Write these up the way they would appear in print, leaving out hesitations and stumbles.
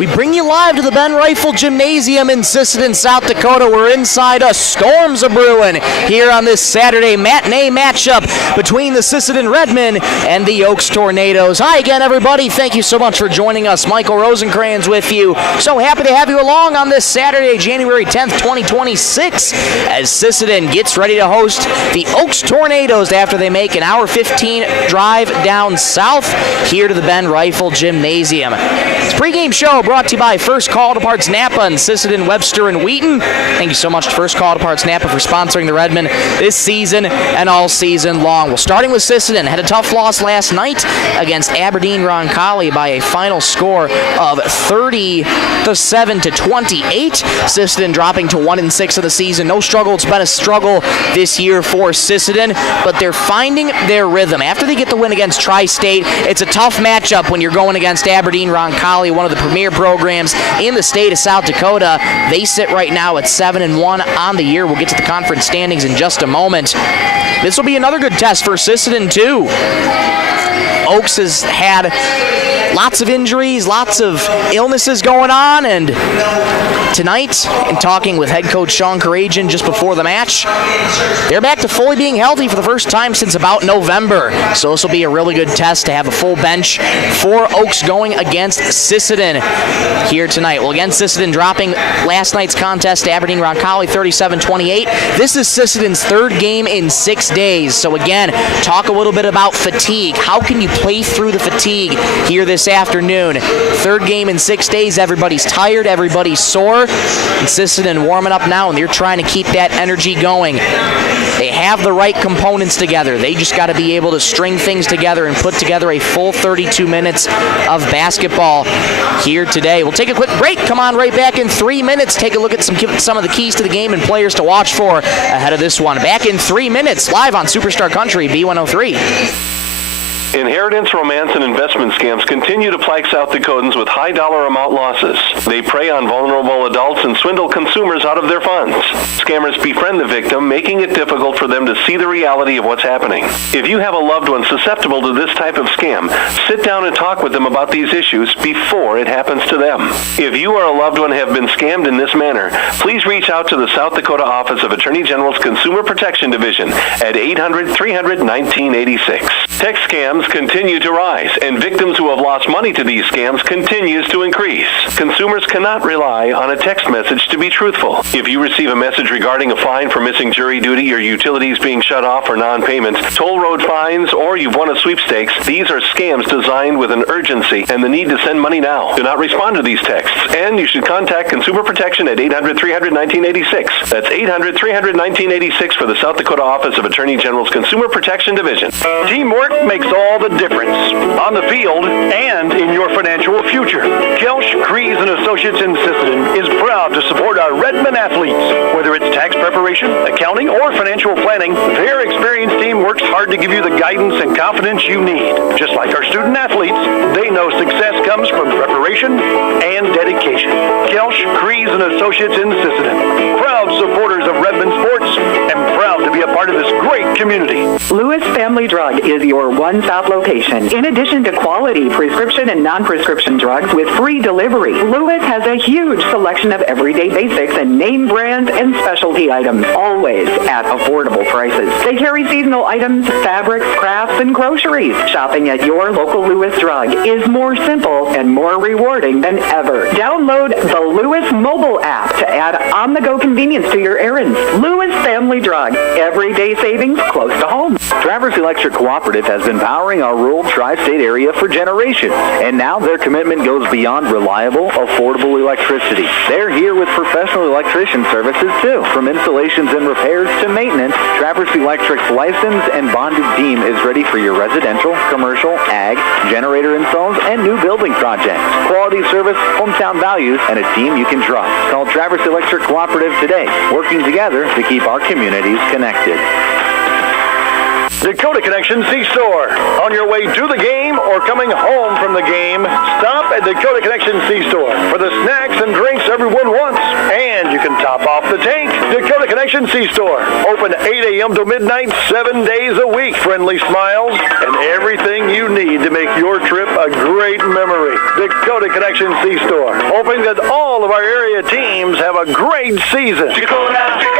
We bring you live to the Ben Rifle Gymnasium in Sisseton, South Dakota. We're inside a storms a-brewing here on this Saturday matinee matchup between the Sisseton Redmen and the Oaks Tornadoes. Hi again, everybody. Thank you so much for joining us. Michael Rosencrans with you. So happy to have you along on this Saturday, January 10th, 2026, as Sisseton gets ready to host the Oaks Tornadoes after they make an hour 15 drive down south here to the Ben Rifle Gymnasium. It's a pregame show brought to you by First Call to Parts Napa and Sisseton, Webster, and Wheaton. Thank you so much to First Call to Parts Napa for sponsoring the Redmen this season and all season long. Well, starting with Sisseton, had a tough loss last night against Aberdeen Roncalli by a final score of 37-28. Sisseton dropping to 1-6 of the season. No struggle. It's been a struggle this year for Sisseton, but they're finding their rhythm. After they get the win against Tri-State, it's a tough matchup when you're going against Aberdeen Roncalli, one of the premier programs in the state of South Dakota. They sit right now at 7-1 on the year. We'll get to the conference standings in just a moment. This will be another good test for Sisseton, too. Oaks has had lots of injuries, lots of illnesses going on, and tonight, in talking with head coach Sean Karajan just before the match, they're back to fully being healthy for the first time since about November. So this will be a really good test to have a full bench for Oaks going against Sisseton here tonight. Well, again, Sisseton dropping last night's contest to Aberdeen Roncalli 37-28. This is Sisseton's third game in 6 days. So again, talk a little bit about fatigue. How can you play through the fatigue here this afternoon? Third game in 6 days. Everybody's tired. Everybody's sore. And Sisseton warming up now, and they're trying to keep that energy going. They have the right components together. They just got to be able to string things together and put together a full 32 minutes of basketball here today. We'll take a quick break. Come on right back in 3 minutes. Take a look at some of the keys to the game and players to watch for ahead of this one. Back in 3 minutes, live on Superstar Country B103. Inheritance, romance, and investment scams continue to plague South Dakotans with high dollar amount losses. They prey on vulnerable adults and swindle consumers out of their funds. Scammers befriend the victim, making it difficult for them to see the reality of what's happening. If you have a loved one susceptible to this type of scam, sit down and talk with them about these issues before it happens to them. If you or a loved one have been scammed in this manner, please reach out to the South Dakota Office of Attorney General's Consumer Protection Division at 800-300-1986. Text scams continue to rise, and victims who have lost money to these scams continues to increase. Consumers cannot rely on a text message to be truthful. If you receive a message regarding a fine for missing jury duty or utilities being shut off for non-payment, toll road fines, or you've won a sweepstakes, these are scams designed with an urgency and the need to send money now. Do not respond to these texts, and you should contact Consumer Protection at 800-300-1986. That's 800-300-1986 for the South Dakota Office of Attorney General's Consumer Protection Division. Teamwork makes all the difference on the field and in your financial future. Kelsch, Kreese & Associates in Sisseton is proud to support our Redmen athletes. Whether it's tax preparation, accounting, or financial planning, their experienced team works hard to give you the guidance and confidence you need. Just like our student athletes, they know success comes from preparation and dedication. Kelsch, Kreese & Associates in Sisseton, proud supporters of Redmen sports and proud to be a part of this great community. Lewis Family Drug is your one-stop location. In addition to quality prescription and non-prescription drugs with free delivery, Lewis has a huge selection of everyday basics and name brands and specialty items, always at affordable prices. They carry seasonal items, fabrics, crafts, and groceries. Shopping at your local Lewis Drug is more simple and more rewarding than ever. Download the Lewis mobile app to add on-the-go convenience to your errands. Lewis Family Drug, everyday savings close to home. Traverse Electric Cooperative has been powering our rural tri-state area for generations, and now their commitment goes beyond reliable, affordable electricity. They're here with professional electrician services too. From installations and repairs to maintenance, Traverse Electric's licensed and bonded team is ready for your residential, commercial, ag, generator installs, and new building projects. Quality service, hometown values, and a team you can trust. Call Traverse Electric Cooperative today, working together to keep our communities connected. Dakota Connection C-Store. On your way to the game or coming home from the game, stop at Dakota Connection C-Store for the snacks and drinks everyone wants. And you can top off the tank. Dakota Connection C-Store. Open 8 a.m. to midnight, 7 days a week. Friendly smiles and everything you need to make your trip a great memory. Dakota Connection C-Store, hoping that all of our area teams have a great season. Dakota Connection.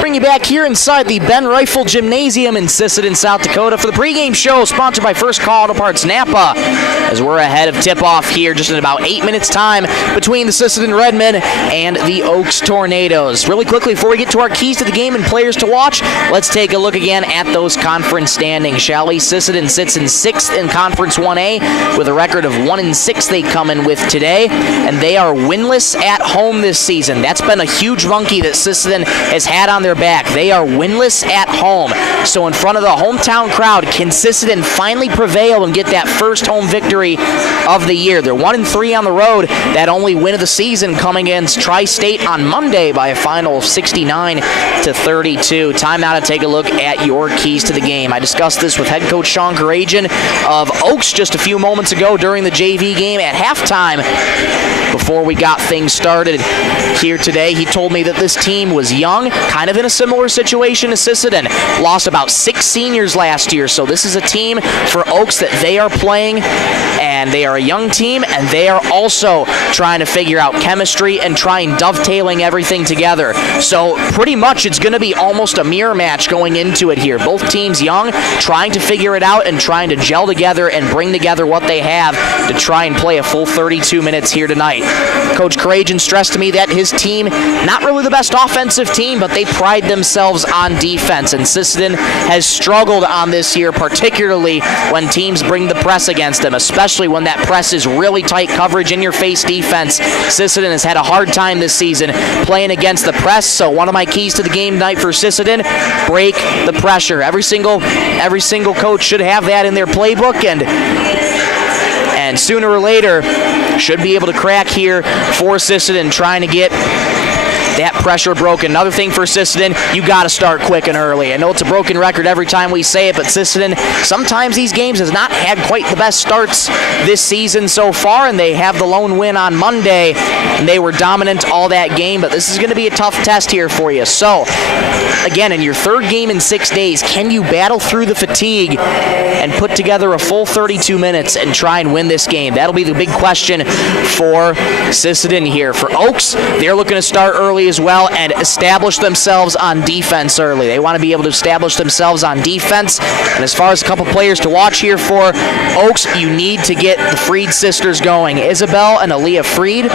Bring you back here inside the Ben Rifle Gymnasium in Sisseton, South Dakota for the pregame show sponsored by First Call Auto Parts Napa, as we're ahead of tip-off here just in about 8 minutes time between the Sisseton Redmen and the Oaks Tornadoes. Really quickly, before we get to our keys to the game and players to watch, let's take a look again at those conference standings, shall we? Sisseton sits in 6th in Conference 1A with a record of 1-6 they come in with today, and they are winless at home this season. That's been a huge monkey that Sisseton has had on their back. They are winless at home. So in front of the hometown crowd, can Sisseton finally prevail and get that first home victory of the year? They're 1-3 on the road. That only win of the season coming against Tri-State on Monday by a final of 69-32. Time now to take a look at your keys to the game. I discussed this with head coach Sean Karajan of Oaks just a few moments ago during the JV game at halftime. Before we got things started here today, he told me that this team was young, kind of in a similar situation as Sisseton. Lost about 6 seniors last year, so this is a team for Oaks that they are playing, and they are a young team, and they are also trying to figure out chemistry and trying dovetailing everything together. So pretty much it's going to be almost a mirror match going into it here. Both teams young, trying to figure it out and trying to gel together and bring together what they have to try and play a full 32 minutes here tonight. Coach Karajan stressed to me that his team, not really the best offensive team, but they pride themselves on defense, and Sisseton has struggled on this year, particularly when teams bring the press against them, especially when that press is really tight coverage in your face defense. Sisseton has had a hard time this season playing against the press, so one of my keys to the game tonight for Sisseton, break the pressure. Every single coach should have that in their playbook, and sooner or later should be able to crack here for Sisseton, trying to get that pressure broken. Another thing for Sisseton, you got to start quick and early. I know it's a broken record every time we say it, but Sisseton, sometimes these games has not had quite the best starts this season so far, and they have the lone win on Monday, and they were dominant all that game, but this is going to be a tough test here for you. So, again, in your third game in 6 days, can you battle through the fatigue and put together a full 32 minutes and try and win this game? That'll be the big question for Sisseton here. For Oaks, they're looking to start early as well and establish themselves on defense early. They want to be able to establish themselves on defense. And as far as a couple players to watch here for Oaks, you need to get the Freed sisters going. Isabel and Aaliyah Freed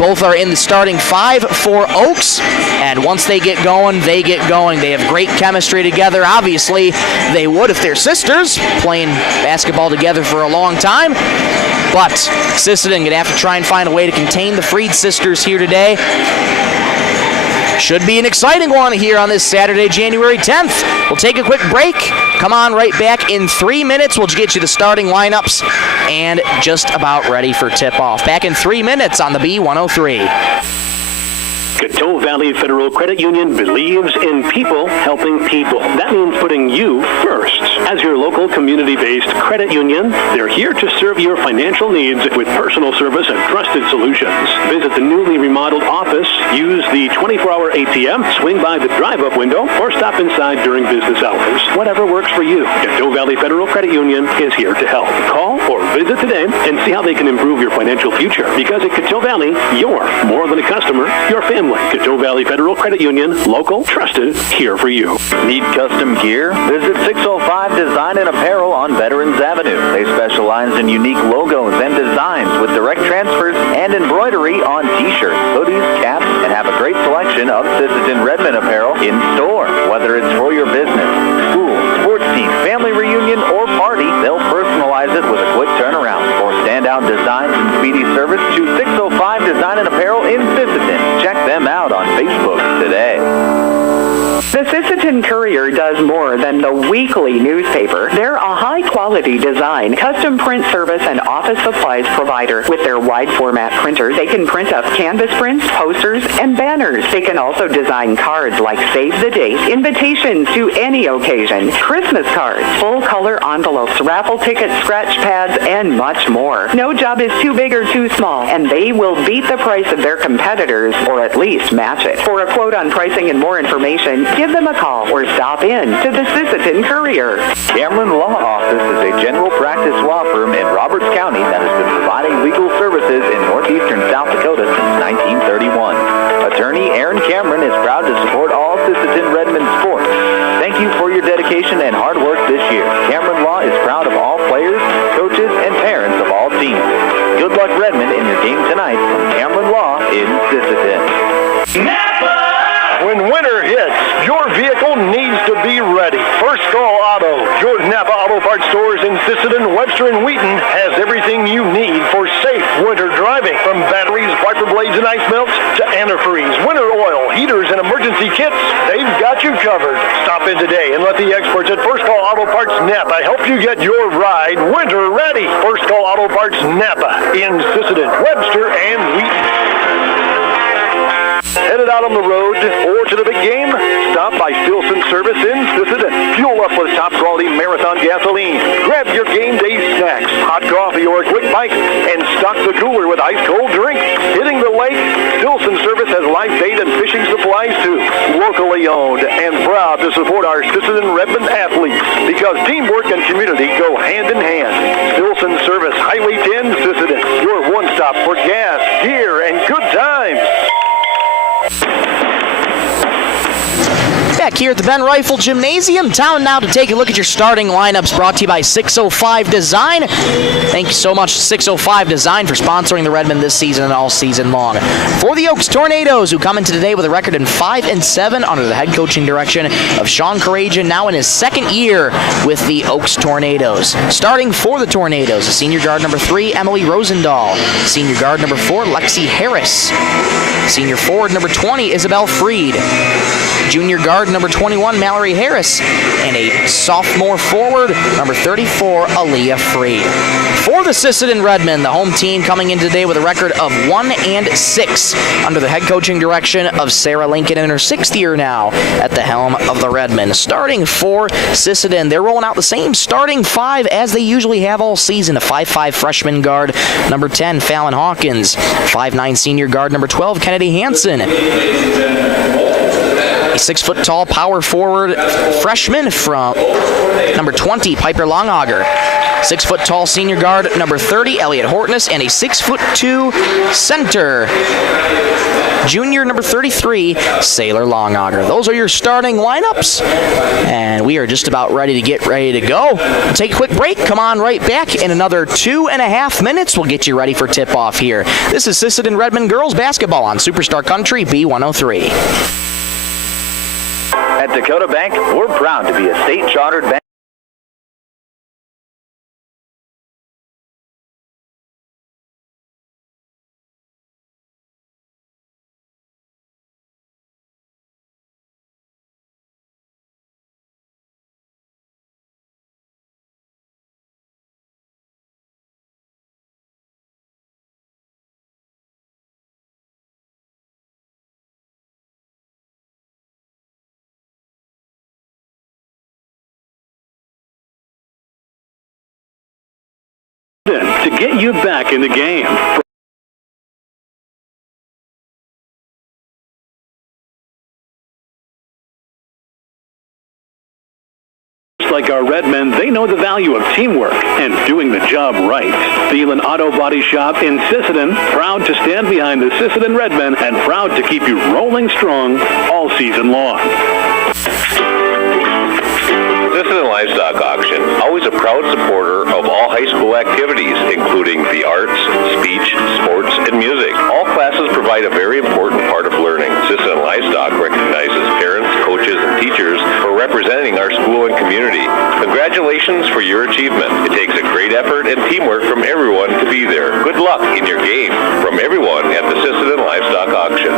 both are in the starting 5 for Oaks, and once they get going, they get going. They have great chemistry together. Obviously, they would if they're sisters, playing basketball together for a long time. But Sisseton going to have to try and find a way to contain the Freed sisters here today. Should be an exciting one here on this Saturday, January 10th. We'll take a quick break. Come on right back in 3 minutes. We'll get you the starting lineups and just about ready for tip-off. Back in 3 minutes on the B103. Coteau Valley Federal Credit Union believes in people helping people. That means putting you first. As your local community-based credit union, they're here to serve your financial needs with personal service and trusted solutions. Visit the newly remodeled office, use the 24-hour ATM, swing by the drive-up window, or stop inside during business hours. Whatever works for you, Coteau Valley Federal Credit Union is here to help. Call or visit today and see how they can improve your financial future. Because at Coteau Valley, you're more than a customer, you're family. Coteau Valley Federal Credit Union, local, trusted, here for you. Need custom gear? Visit 605 Design and Apparel on Veterans Avenue. They specialize in unique logos and designs with direct transfers and embroidery on t-shirts, hoodies, caps, and have a great selection of Sisseton Redmond apparel in store. Whether it's for your business, school, sports team, family reunion, or party, they'll personalize it with a quick turnaround. For standout designs and speedy service, choose 605 Design and Apparel in Sisseton. Check them out on Facebook today. The Sisseton Courier does more than the weekly newspaper. They're a high-quality design, custom print service, and office supplies provider. With their wide-format printers, they can print up canvas prints, posters, and banners. They can also design cards like Save the Date, invitations to any occasion, Christmas cards, full-color envelopes, raffle tickets, scratch pads, and much more. No job is too big or too small, and they will beat the price of their competitors, or at least match it. For a quote on pricing and more information, give them a call or stop in to the Sisseton Courier. Cameron Law Office is a general practice law firm in Roberts County that has been providing legal services in northeastern South Dakota since 1931. Attorney Aaron Cameron is proud to support all Sisseton Redmond sports. Thank you for your dedication and hard work this year. Cameron Law is proud of all players, coaches, and parents of all teams. Good luck, Redmond, in your game tonight from Cameron Law in Sisseton. Napa! When winter hits, your vehicle needs to be ready. First Call Auto, your Napa Auto Parts stores in Sisseton, Webster, and Wheaton has everything you need for safe winter driving. From batteries, wiper blades, and ice melts to antifreeze, winter oil, heaters, and emergency kits, they've got you covered. Stop in today and let the experts at First Call Auto Parts Napa help you get your ride winter ready. First Call Auto Parts Napa in Sisseton, Webster, and Wheaton. Headed out on the road or to the big game? Stop by Stilson Service in Sisseton. Fuel up with top quality Marathon gasoline. Grab your game day snacks, hot coffee, or a quick bite, and stock the cooler with ice cold drinks. Hitting the lake? Stilson Service has live bait and fishing supplies too. Locally owned and proud to support our Sisseton Redmond athletes because teamwork and community go hand in hand. Stilson Service, Highway 10, Sisseton. Your one stop for gas, gear, and good times. Back here at the Ben Rifle Gymnasium, time now to take a look at your starting lineups, brought to you by 605 Design. Thank you so much, 605 Design, for sponsoring the Redmond this season and all season long. For the Oaks Tornadoes, who come into today with a record in 5-7 under the head coaching direction of Sean Couragean, now in his second year with the Oaks Tornadoes. Starting for the Tornadoes, senior guard number 3, Emily Rosendahl. Senior guard number 4, Lexi Harris. Senior forward number 20, Isabel Freed. Junior guard number 21, Mallory Harris. And a sophomore forward, number 34, Aaliyah Freed. For the Sisseton Redmond, the home team coming in today with a record of 1-6 under the head coaching direction of Sarah Lincoln in her 6th year now at the helm of the Redmond. Starting for Sisseton, they're rolling out the same starting 5 as they usually have all season. A 5'5 freshman guard, number 10, Fallon Hawkins. 5'9 senior guard, number 12, Kennedy Hansen. A 6-foot-tall power forward freshman from number 20, Piper Longauger. 6-foot-tall senior guard, number 30, Elliot Hortness, and a 6'2" center, junior number 33, Sailor Longauger. Those are your starting lineups, and we are just about ready to go. We'll take a quick break. Come on right back. In another 2.5 minutes, we'll get you ready for tip-off here. This is Sisseton Redmond girls basketball on Superstar Country B103. At Dakota Bank, we're proud to be a state-chartered bank. To get you back in the game. Like our Redmen, they know the value of teamwork and doing the job right. Thielen Auto Body Shop in Sisseton, proud to stand behind the Sisseton Redmen and proud to keep you rolling strong all season long. Sisseton Livestock Auction, always a proud supporter of all high school activities, including the arts, speech, sports, and music. All classes provide a very important part of learning. Sisseton Livestock recognizes parents, coaches, and teachers for representing our school and community. Congratulations for your achievement. It takes a great effort and teamwork from everyone to be there. Good luck in your game from everyone at the Sisseton Livestock Auction.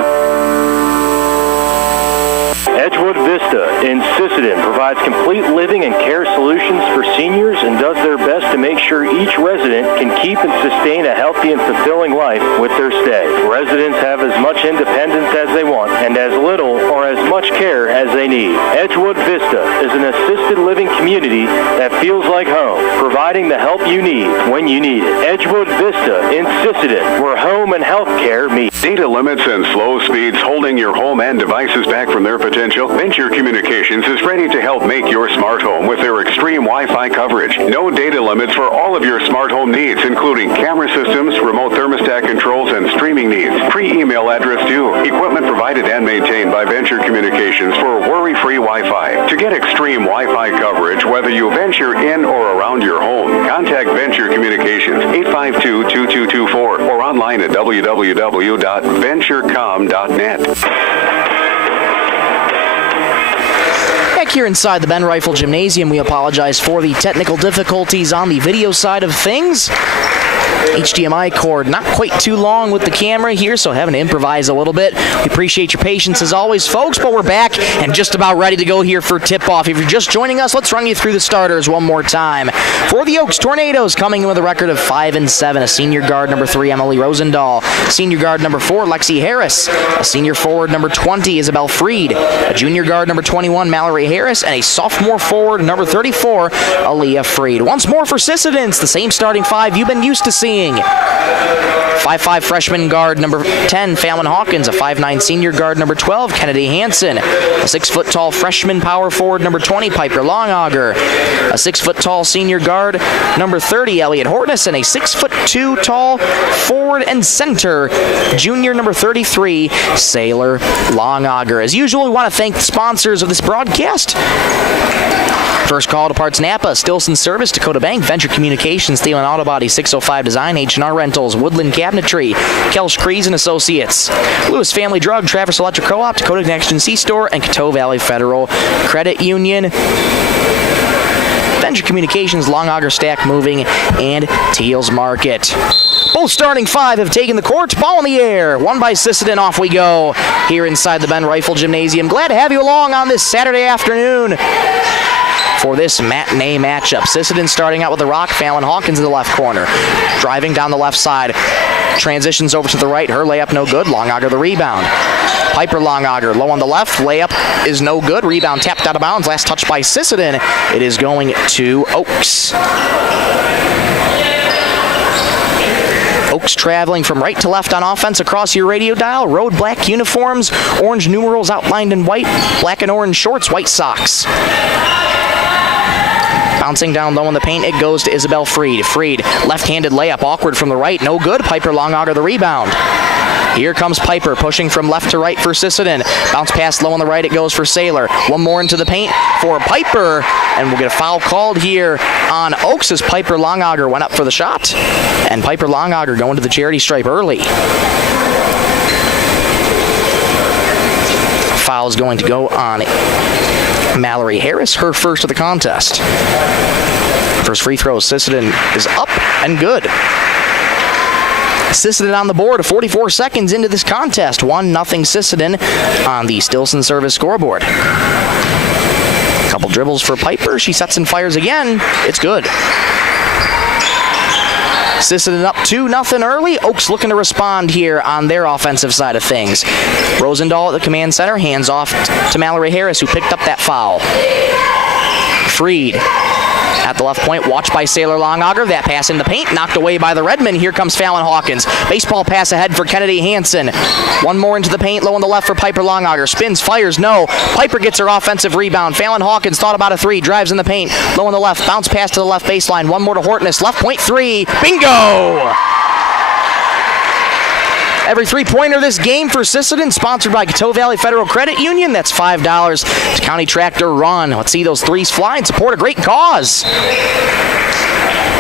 Edgewood Vista Sisseton provides complete living and care solutions for seniors and does their best to make sure each resident can keep and sustain a healthy and fulfilling life with their stay. Residents have as much independence as they want and as little or as much care as they need. Edgewood Vista is an assisted living community that feels like home, providing the help you need when you need it. Edgewood Vista in Sisseton, where home and health care meet. Data limits and slow speeds holding your home and devices back from their potential? Venture Communications is ready to help make your smart home with their extreme Wi-Fi coverage. No data limits for all of your smart home needs, including camera systems, remote thermostat controls, and streaming needs. Free email address too. Equipment provided and maintained by Venture Communications for worry-free Wi-Fi. To get extreme Wi-Fi coverage, whether you venture in or around your home, contact Venture Communications 852-2224 or online at www.venturecom.net. Back here inside the Ben Rifle Gymnasium, we apologize for the technical difficulties on the video side of things. HDMI cord not quite too long with the camera here, so having to improvise a little bit. We appreciate your patience as always, folks, but we're back and just about ready to go here for tip-off. If you're just joining us, let's run you through the starters one more time. For the Oaks Tornadoes, coming in with a record of 5-7, a senior guard number 3, Emily Rosendahl, senior guard number 4, Lexi Harris, a senior forward number 20, Isabel Freed, a junior guard number 21, Mallory Harris, and a sophomore forward number 34, Aaliyah Freed. Once more for Sissetons, the same starting five you've been used to seeing. 5'5" freshman guard number 10, Fallon Hawkins, a 5'9" senior guard number 12, Kennedy Hansen, a 6-foot tall freshman power forward number 20, Piper Longauger, a 6-foot tall senior guard number 30, Elliot Hortness, and a 6'2" tall forward and center, junior number 33, Sailor Longauger. As usual, we want to thank the sponsors of this broadcast. First Call to Parts Napa, Stilson Service, Dakota Bank, Venture Communications, Thielen Auto Body, 605 Design, H&R Rentals, Woodland Cabinetry, Kelsch Kreese and Associates, Lewis Family Drug, Traverse Electric Co-op, Dakota Connection C-Store, and Coteau Valley Federal Credit Union. Venture Communications, Longauger Stack Moving, and Teals Market. Both starting five have taken the court. Ball in the air. One by Sisseton. Off we go here inside the Ben Rifle Gymnasium. Glad to have you along on this Saturday afternoon for this matinee matchup. Sisseton starting out with the rock. Fallon Hawkins in the left corner. Driving down the left side. Transitions over to the right. Her layup no good. Longauger the rebound. Piper Longauger low on the left. Layup is no good. Rebound tapped out of bounds. Last touch by Sisseton. It is going to Oaks. Oaks traveling from right to left on offense across your radio dial. Road black uniforms, orange numerals outlined in white, black and orange shorts, white socks. Bouncing down low in the paint, it goes to Isabel Freed. Freed, left-handed layup, awkward from the right, no good. Piper Longauger the rebound. Here comes Piper, pushing from left to right for Sisseton. Bounce pass low on the right, it goes for Sailor. One more into the paint for Piper, and we'll get a foul called here on Oaks as Piper Longauger went up for the shot. And Piper Longauger going to the charity stripe early. Foul is going to go on Mallory Harris, her first of the contest. First free throw, Sisseton is up and good. Sisseton on the board, 44 seconds into this contest. 1-0 Sisseton on the Stilson Service scoreboard. Couple dribbles for Piper. She sets and fires again. It's good. Sisseton up 2-0 early. Oaks looking to respond here on their offensive side of things. Rosendahl at the command center. Hands off to Mallory Harris, who picked up that foul. Freed at the left point, watched by Sailor Longauger. That pass in the paint, knocked away by the Redmen. Here comes Fallon Hawkins. Baseball pass ahead for Kennedy Hansen. One more into the paint, low on the left for Piper Longauger. Spins, fires, no. Piper gets her offensive rebound. Fallon Hawkins thought about a three, drives in the paint, low on the left, bounce pass to the left baseline. One more to Hortness, left point three. Bingo! Every three-pointer this game for Sisseton, sponsored by Coteau Valley Federal Credit Union. That's $5 to County Tractor Run. Let's see those threes fly and support a great cause.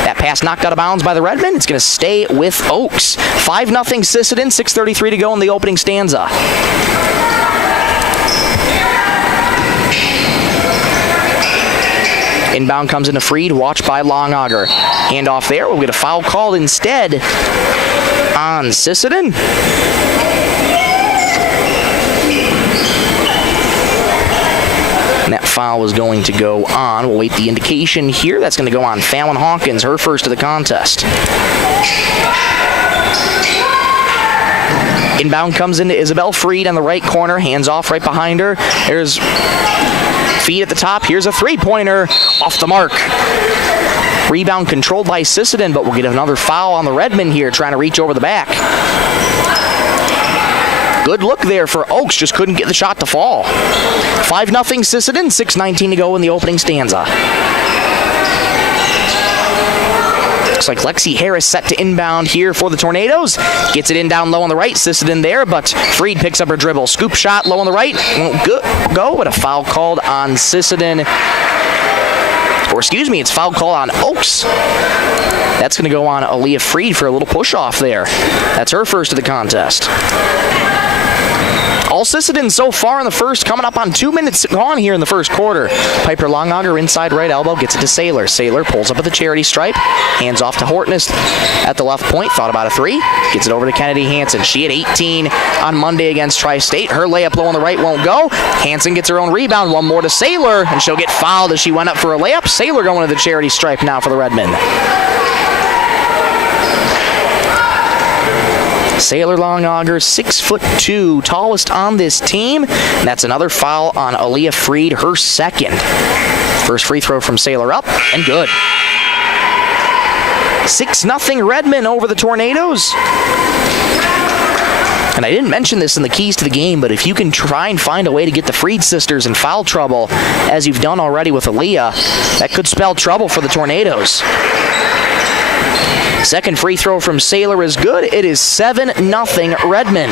That pass knocked out of bounds by the Redmen. It's going to stay with Oaks. 5-0 Sisseton, 6:33 to go in the opening stanza. Inbound comes into Freed, watched by Longauger. Handoff there. We'll get a foul called instead on Sisseton. And that foul is going to go on. We'll wait the indication here. That's going to go on Fallon Hawkins, her first of the contest. Inbound comes into Isabel Freed on the right corner. Hands off right behind her. There's feed at the top. Here's a three-pointer off the mark. Rebound controlled by Sisseton, but we'll get another foul on the Redmen here, trying to reach over the back. Good look there for Oaks, just couldn't get the shot to fall. 5-0 Sisseton, 6:19 to go in the opening stanza. Looks like Lexi Harris set to inbound here for the Tornadoes. Gets it in down low on the right. Sisseton there, but Freed picks up her dribble. Scoop shot low on the right. Won't go, but a foul called on Sisseton. Or excuse me, it's foul call on Oaks. That's going to go on Aaliyah Freed for a little push-off there. That's her first of the contest. All Sisseton so far in the first, coming up on 2 minutes gone here in the first quarter. Piper Longauger inside right elbow, gets it to Saylor. Saylor pulls up at the charity stripe, hands off to Hortness at the left point, thought about a three, gets it over to Kennedy Hansen. She had 18 on Monday against Tri-State. Her layup low on the right won't go. Hansen gets her own rebound, one more to Saylor, and she'll get fouled as she went up for a layup. Saylor going to the charity stripe now for the Redmen. Saylor Longauger, 6'2", tallest on this team. And that's another foul on Aaliyah Freed, her second. First free throw from Saylor up, and good. 6-0 Redmen over the Tornadoes. And I didn't mention this in the keys to the game, but if you can try and find a way to get the Freed sisters in foul trouble, as you've done already with Aaliyah, that could spell trouble for the Tornadoes. Second free throw from Saylor is good. It is 7-0 Redmen.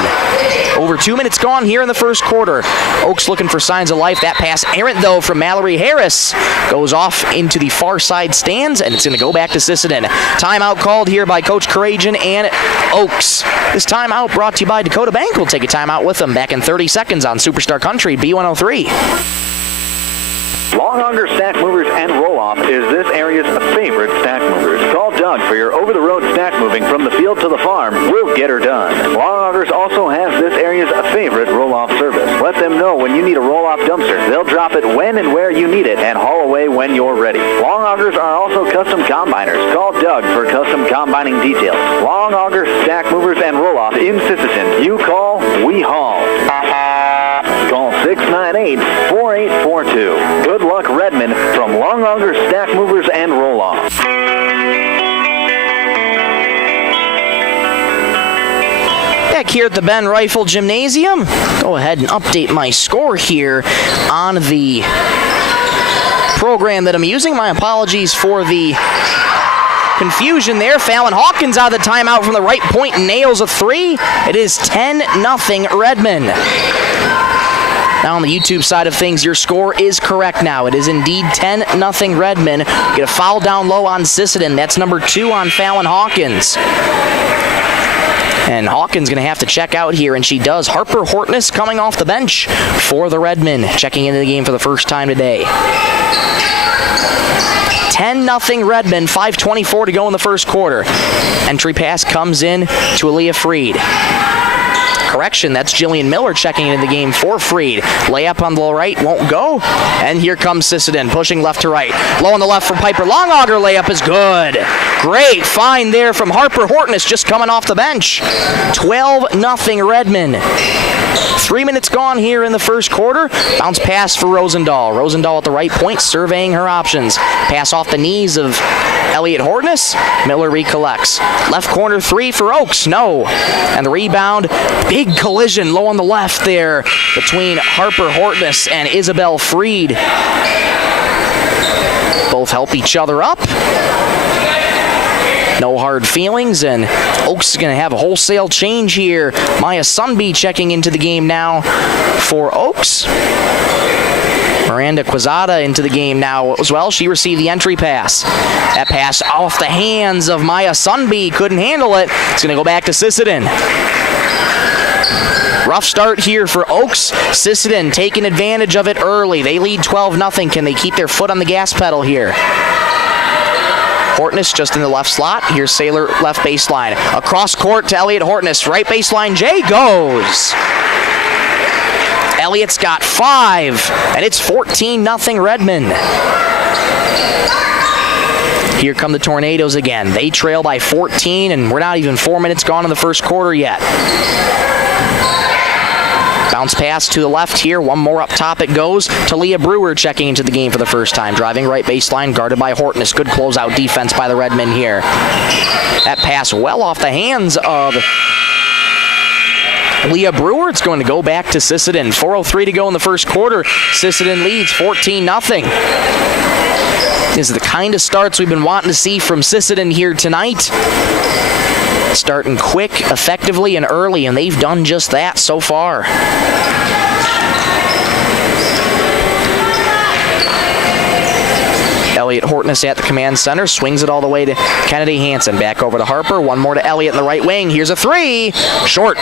Over 2 minutes gone here in the first quarter. Oaks looking for signs of life. That pass errant, though, from Mallory Harris. Goes off into the far side stands, and it's going to go back to Sisseton. Timeout called here by Coach Couragean and Oaks. This timeout brought to you by Dakota Bank. We'll take a timeout with them back in 30 seconds on Superstar Country B103. Longauger Stack Movers and Roll-Off is this area's favorite stack movers. Call Doug for your over-the-road stack moving from the field to the farm. We'll get her done. Longaugers also has this area's favorite roll-off service. Let them know when you need a roll-off dumpster. They'll drop it when and where you need it and haul away when you're ready. Longaugers are also custom combiners. Call Doug for custom combining details. Longauger Stack Movers and Roll-Off in Sisseton. You call, we haul. Call 698-4842. Good luck, Redmen, from Longauger Stack Movers and Roll-Off. Back here at the Ben Rifle Gymnasium. Go ahead and update my score here on the program that I'm using. My apologies for the confusion there. Fallon Hawkins out of the timeout from the right point and nails a three. It is 10-0 Redmen. Now on the YouTube side of things, your score is correct now. It is indeed 10-0 Redmen. Get a foul down low on Sisseton. That's number 2 on Fallon Hawkins. And Hawkins going to have to check out here, and she does. Harper Hortness coming off the bench for the Redmen, checking into the game for the first time today. 10-0 Redmen, 5:24 to go in the first quarter. Entry pass comes in to Aaliyah Freed. Correction, that's Jillian Miller checking into the game for Freed. Layup on the right won't go. And here comes Sisseton, pushing left to right. Low on the left from Piper Longauger. Layup is good. Great find there from Harper Hortness, just coming off the bench. 12-0 Redmen. 3 minutes gone here in the first quarter. Bounce pass for Rosendahl. Rosendahl at the right point, surveying her options. Pass off the knees of Elliott Hortness. Miller recollects. Left corner three for Oaks. No. And the rebound. Big collision low on the left there between Harper Hortness and Isabel Freed. Both help each other up. No hard feelings, and Oaks is going to have a wholesale change here. Maya Sunby checking into the game now for Oaks. Miranda Quezada into the game now as well. She received the entry pass. That pass off the hands of Maya Sunby. Couldn't handle it. It's going to go back to Sisseton. Rough start here for Oaks. Sisseton taking advantage of it early. They lead 12-0. Can they keep their foot on the gas pedal here? Hortness just in the left slot. Here's Saylor left baseline. Across court to Elliott Hortness. Right baseline. Jay goes. Elliott's got 5, and it's 14-0 Redmond. Here come the Tornadoes again. They trail by 14, and we're not even 4 minutes gone in the first quarter yet. Bounce pass to the left here. One more up top it goes to Leah Brewer, checking into the game for the first time. Driving right baseline, guarded by Hortness. Good closeout defense by the Redmen here. That pass well off the hands of Leah Brewer. It's going to go back to Sisseton. 4:03 to go in the first quarter. Sisseton leads 14-0. This is the kind of starts we've been wanting to see from Sisseton here tonight. Starting quick, effectively, and early, and they've done just that so far. Elliott Hortness at the command center, swings it all the way to Kennedy Hansen. Back over to Harper, one more to Elliott in the right wing. Here's a 3, short.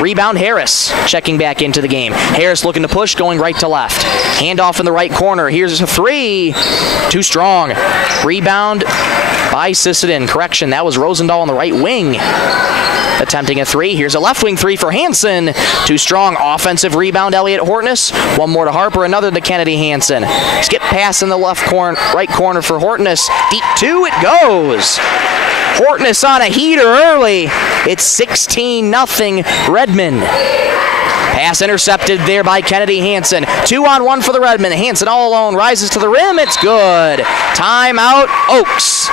Rebound Harris, checking back into the game. Harris looking to push, going right to left. Handoff in the right corner. Here's a 3, too strong. Rebound by Sisseton. Correction, that was Rosendahl on the right wing. Attempting a 3. Here's a left wing 3 for Hansen. Too strong. Offensive rebound, Elliott Hortness. One more to Harper, another to Kennedy Hansen. Skip pass in the right corner for Hortness. Deep 2, it goes. Hortness on a heater early. It's 16-0 Redmond. Pass intercepted there by Kennedy Hansen. 2-on-1 for the Redmen. Hansen all alone, rises to the rim. It's good. Timeout, Oaks.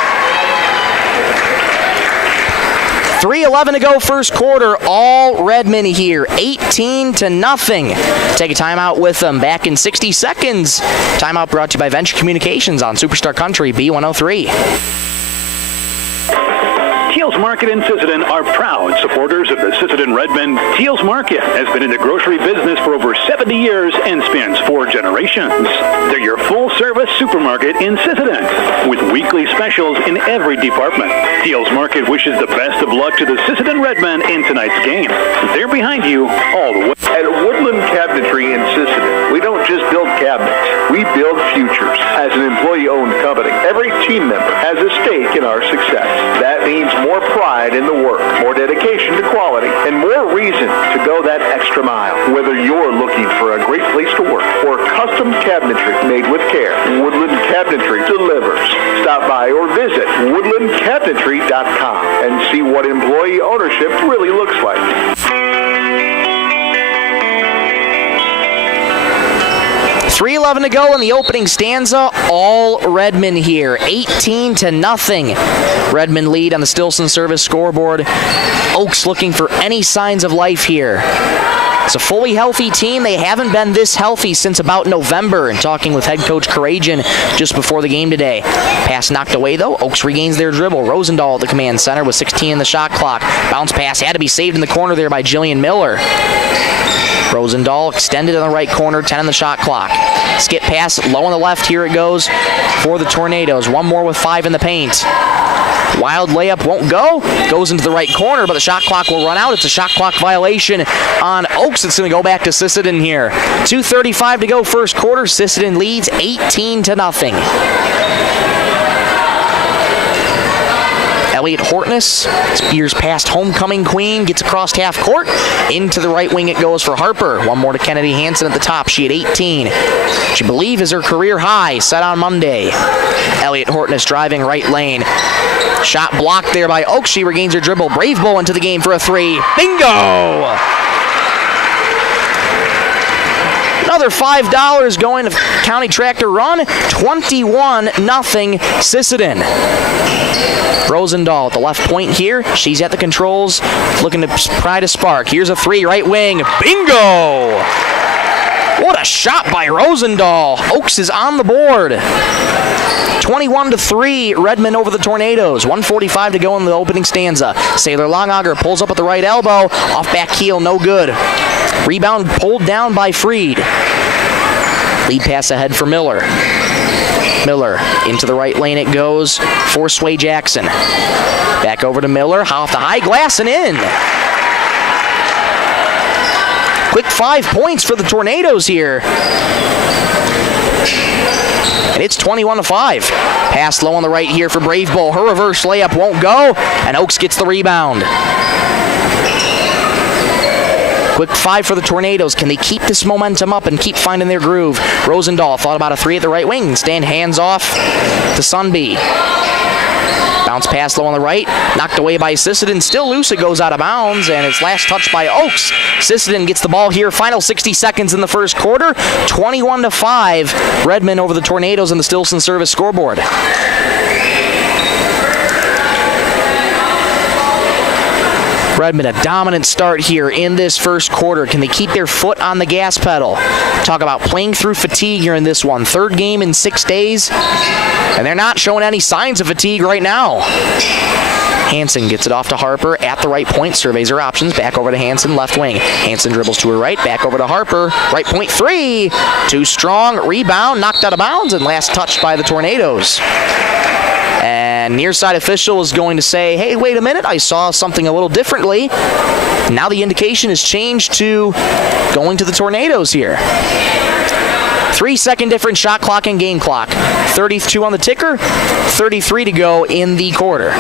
3:11 to go first quarter. All Redmen here. 18-0. Take a timeout with them. Back in 60 seconds. Timeout brought to you by Venture Communications on Superstar Country B103. Teals Market in Sisseton are proud supporters of the Sisseton Redmen. Teals Market has been in the grocery business for over 70 years and spans 4 generations. They're your full-service supermarket in Sisseton with weekly specials in every department. Teals Market wishes the best of luck to the Sisseton Redmen in tonight's game. They're behind you all the way. At Woodland Cabinetry in Sisseton, we don't just build cabinets, we build futures. As an employee-owned company, every team member has a stake in our success. That means more pride in the work, more dedication to quality, and more reason to go that extra mile. Whether you're looking for a great place to work or custom cabinetry made with care, Woodland Cabinetry delivers. Stop by or visit woodlandcabinetry.com and see what employee ownership really looks like. 3:11 to go in the opening stanza. All Redmen here. 18-0. Redmen lead on the Stilson Service scoreboard. Oaks looking for any signs of life here. It's a fully healthy team. They haven't been this healthy since about November. And talking with head coach Karajan just before the game today. Pass knocked away, though. Oaks regains their dribble. Rosendahl at the command center with 16 in the shot clock. Bounce pass had to be saved in the corner there by Jillian Miller. Rosendahl extended in the right corner, 10 in the shot clock. Skip pass, low on the left, here it goes for the Tornadoes. One more with 5 in the paint. Wild layup won't go. Goes into the right corner, but the shot clock will run out. It's a shot clock violation on Oaks. It's going to go back to Sisseton here. 2:35 to go first quarter. Sisseton leads 18-0. Elliott Hortness spears past homecoming queen, gets across half court. Into the right wing it goes for Harper. One more to Kennedy Hansen at the top. She at 18. She believe is her career high, set on Monday. Elliott Hortness driving right lane. Shot blocked there by Oaks. She regains her dribble. Brave Bull into the game for a 3. Bingo! Another $5 going to County Tractor Run. 21-0 Sisseton. Rosendahl at the left point here. She's at the controls, looking to pry to spark. Here's a 3, right wing. Bingo! What a shot by Rosendahl. Oaks is on the board. 21-3, Redmond over the Tornadoes. 1:45 to go in the opening stanza. Sailor Longauger pulls up at the right elbow. Off back heel, no good. Rebound pulled down by Freed. Lead pass ahead for Miller. Miller into the right lane it goes for Sway Jackson. Back over to Miller, off the high glass and in. Quick 5 points for the Tornadoes here. And it's 21-5. Pass low on the right here for Brave Bull. Her reverse layup won't go, and Oaks gets the rebound. Quick 5 for the Tornadoes. Can they keep this momentum up and keep finding their groove? Rosendahl thought about a 3 at the right wing. Stand hands off to Sunby. Bounce pass low on the right. Knocked away by Sisseton. Still loose. It goes out of bounds, and it's last touched by Oaks. Sisseton gets the ball here. Final 60 seconds in the first quarter. 21-5. Redmond over the Tornadoes on the Stillson Service scoreboard. Redmond, a dominant start here in this first quarter. Can they keep their foot on the gas pedal? Talk about playing through fatigue here in this one. Third game in 6 days, and they're not showing any signs of fatigue right now. Hansen gets it off to Harper at the right point, surveys her options, back over to Hansen, left wing. Hansen dribbles to her right, back over to Harper, right point 3, too strong, rebound, knocked out of bounds, and last touched by the Tornadoes. And near side official is going to say, hey, wait a minute, I saw something a little differently. Now the indication has changed to going to the Tornadoes here. 3-second difference, shot clock and game clock. 32 on the ticker, 33 to go in the quarter.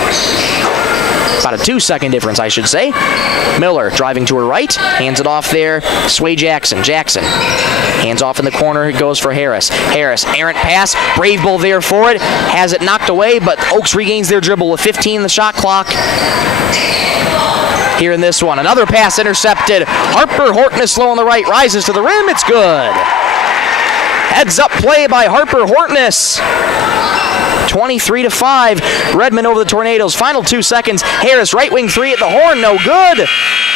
About a 2-second difference, I should say. Miller driving to her right, hands it off there. Sway Jackson. Hands off in the corner, it goes for Harris. Errant pass, Brave Bull there for it. Has it knocked away, but Oaks regains their dribble with 15 in the shot clock. Here in this one, another pass intercepted. Harper Hortness low on the right, rises to the rim, it's good. Heads up play by Harper Hortness. 23-5. Redmond over the Tornadoes. Final 2 seconds. Harris, right wing 3 at the horn. No good.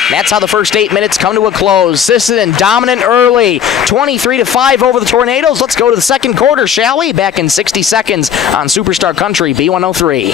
That's how the first 8 minutes come to a close. Sisseton dominant early. 23-5 over the Tornadoes. Let's go to the second quarter, shall we? Back in 60 seconds on Superstar Country B103.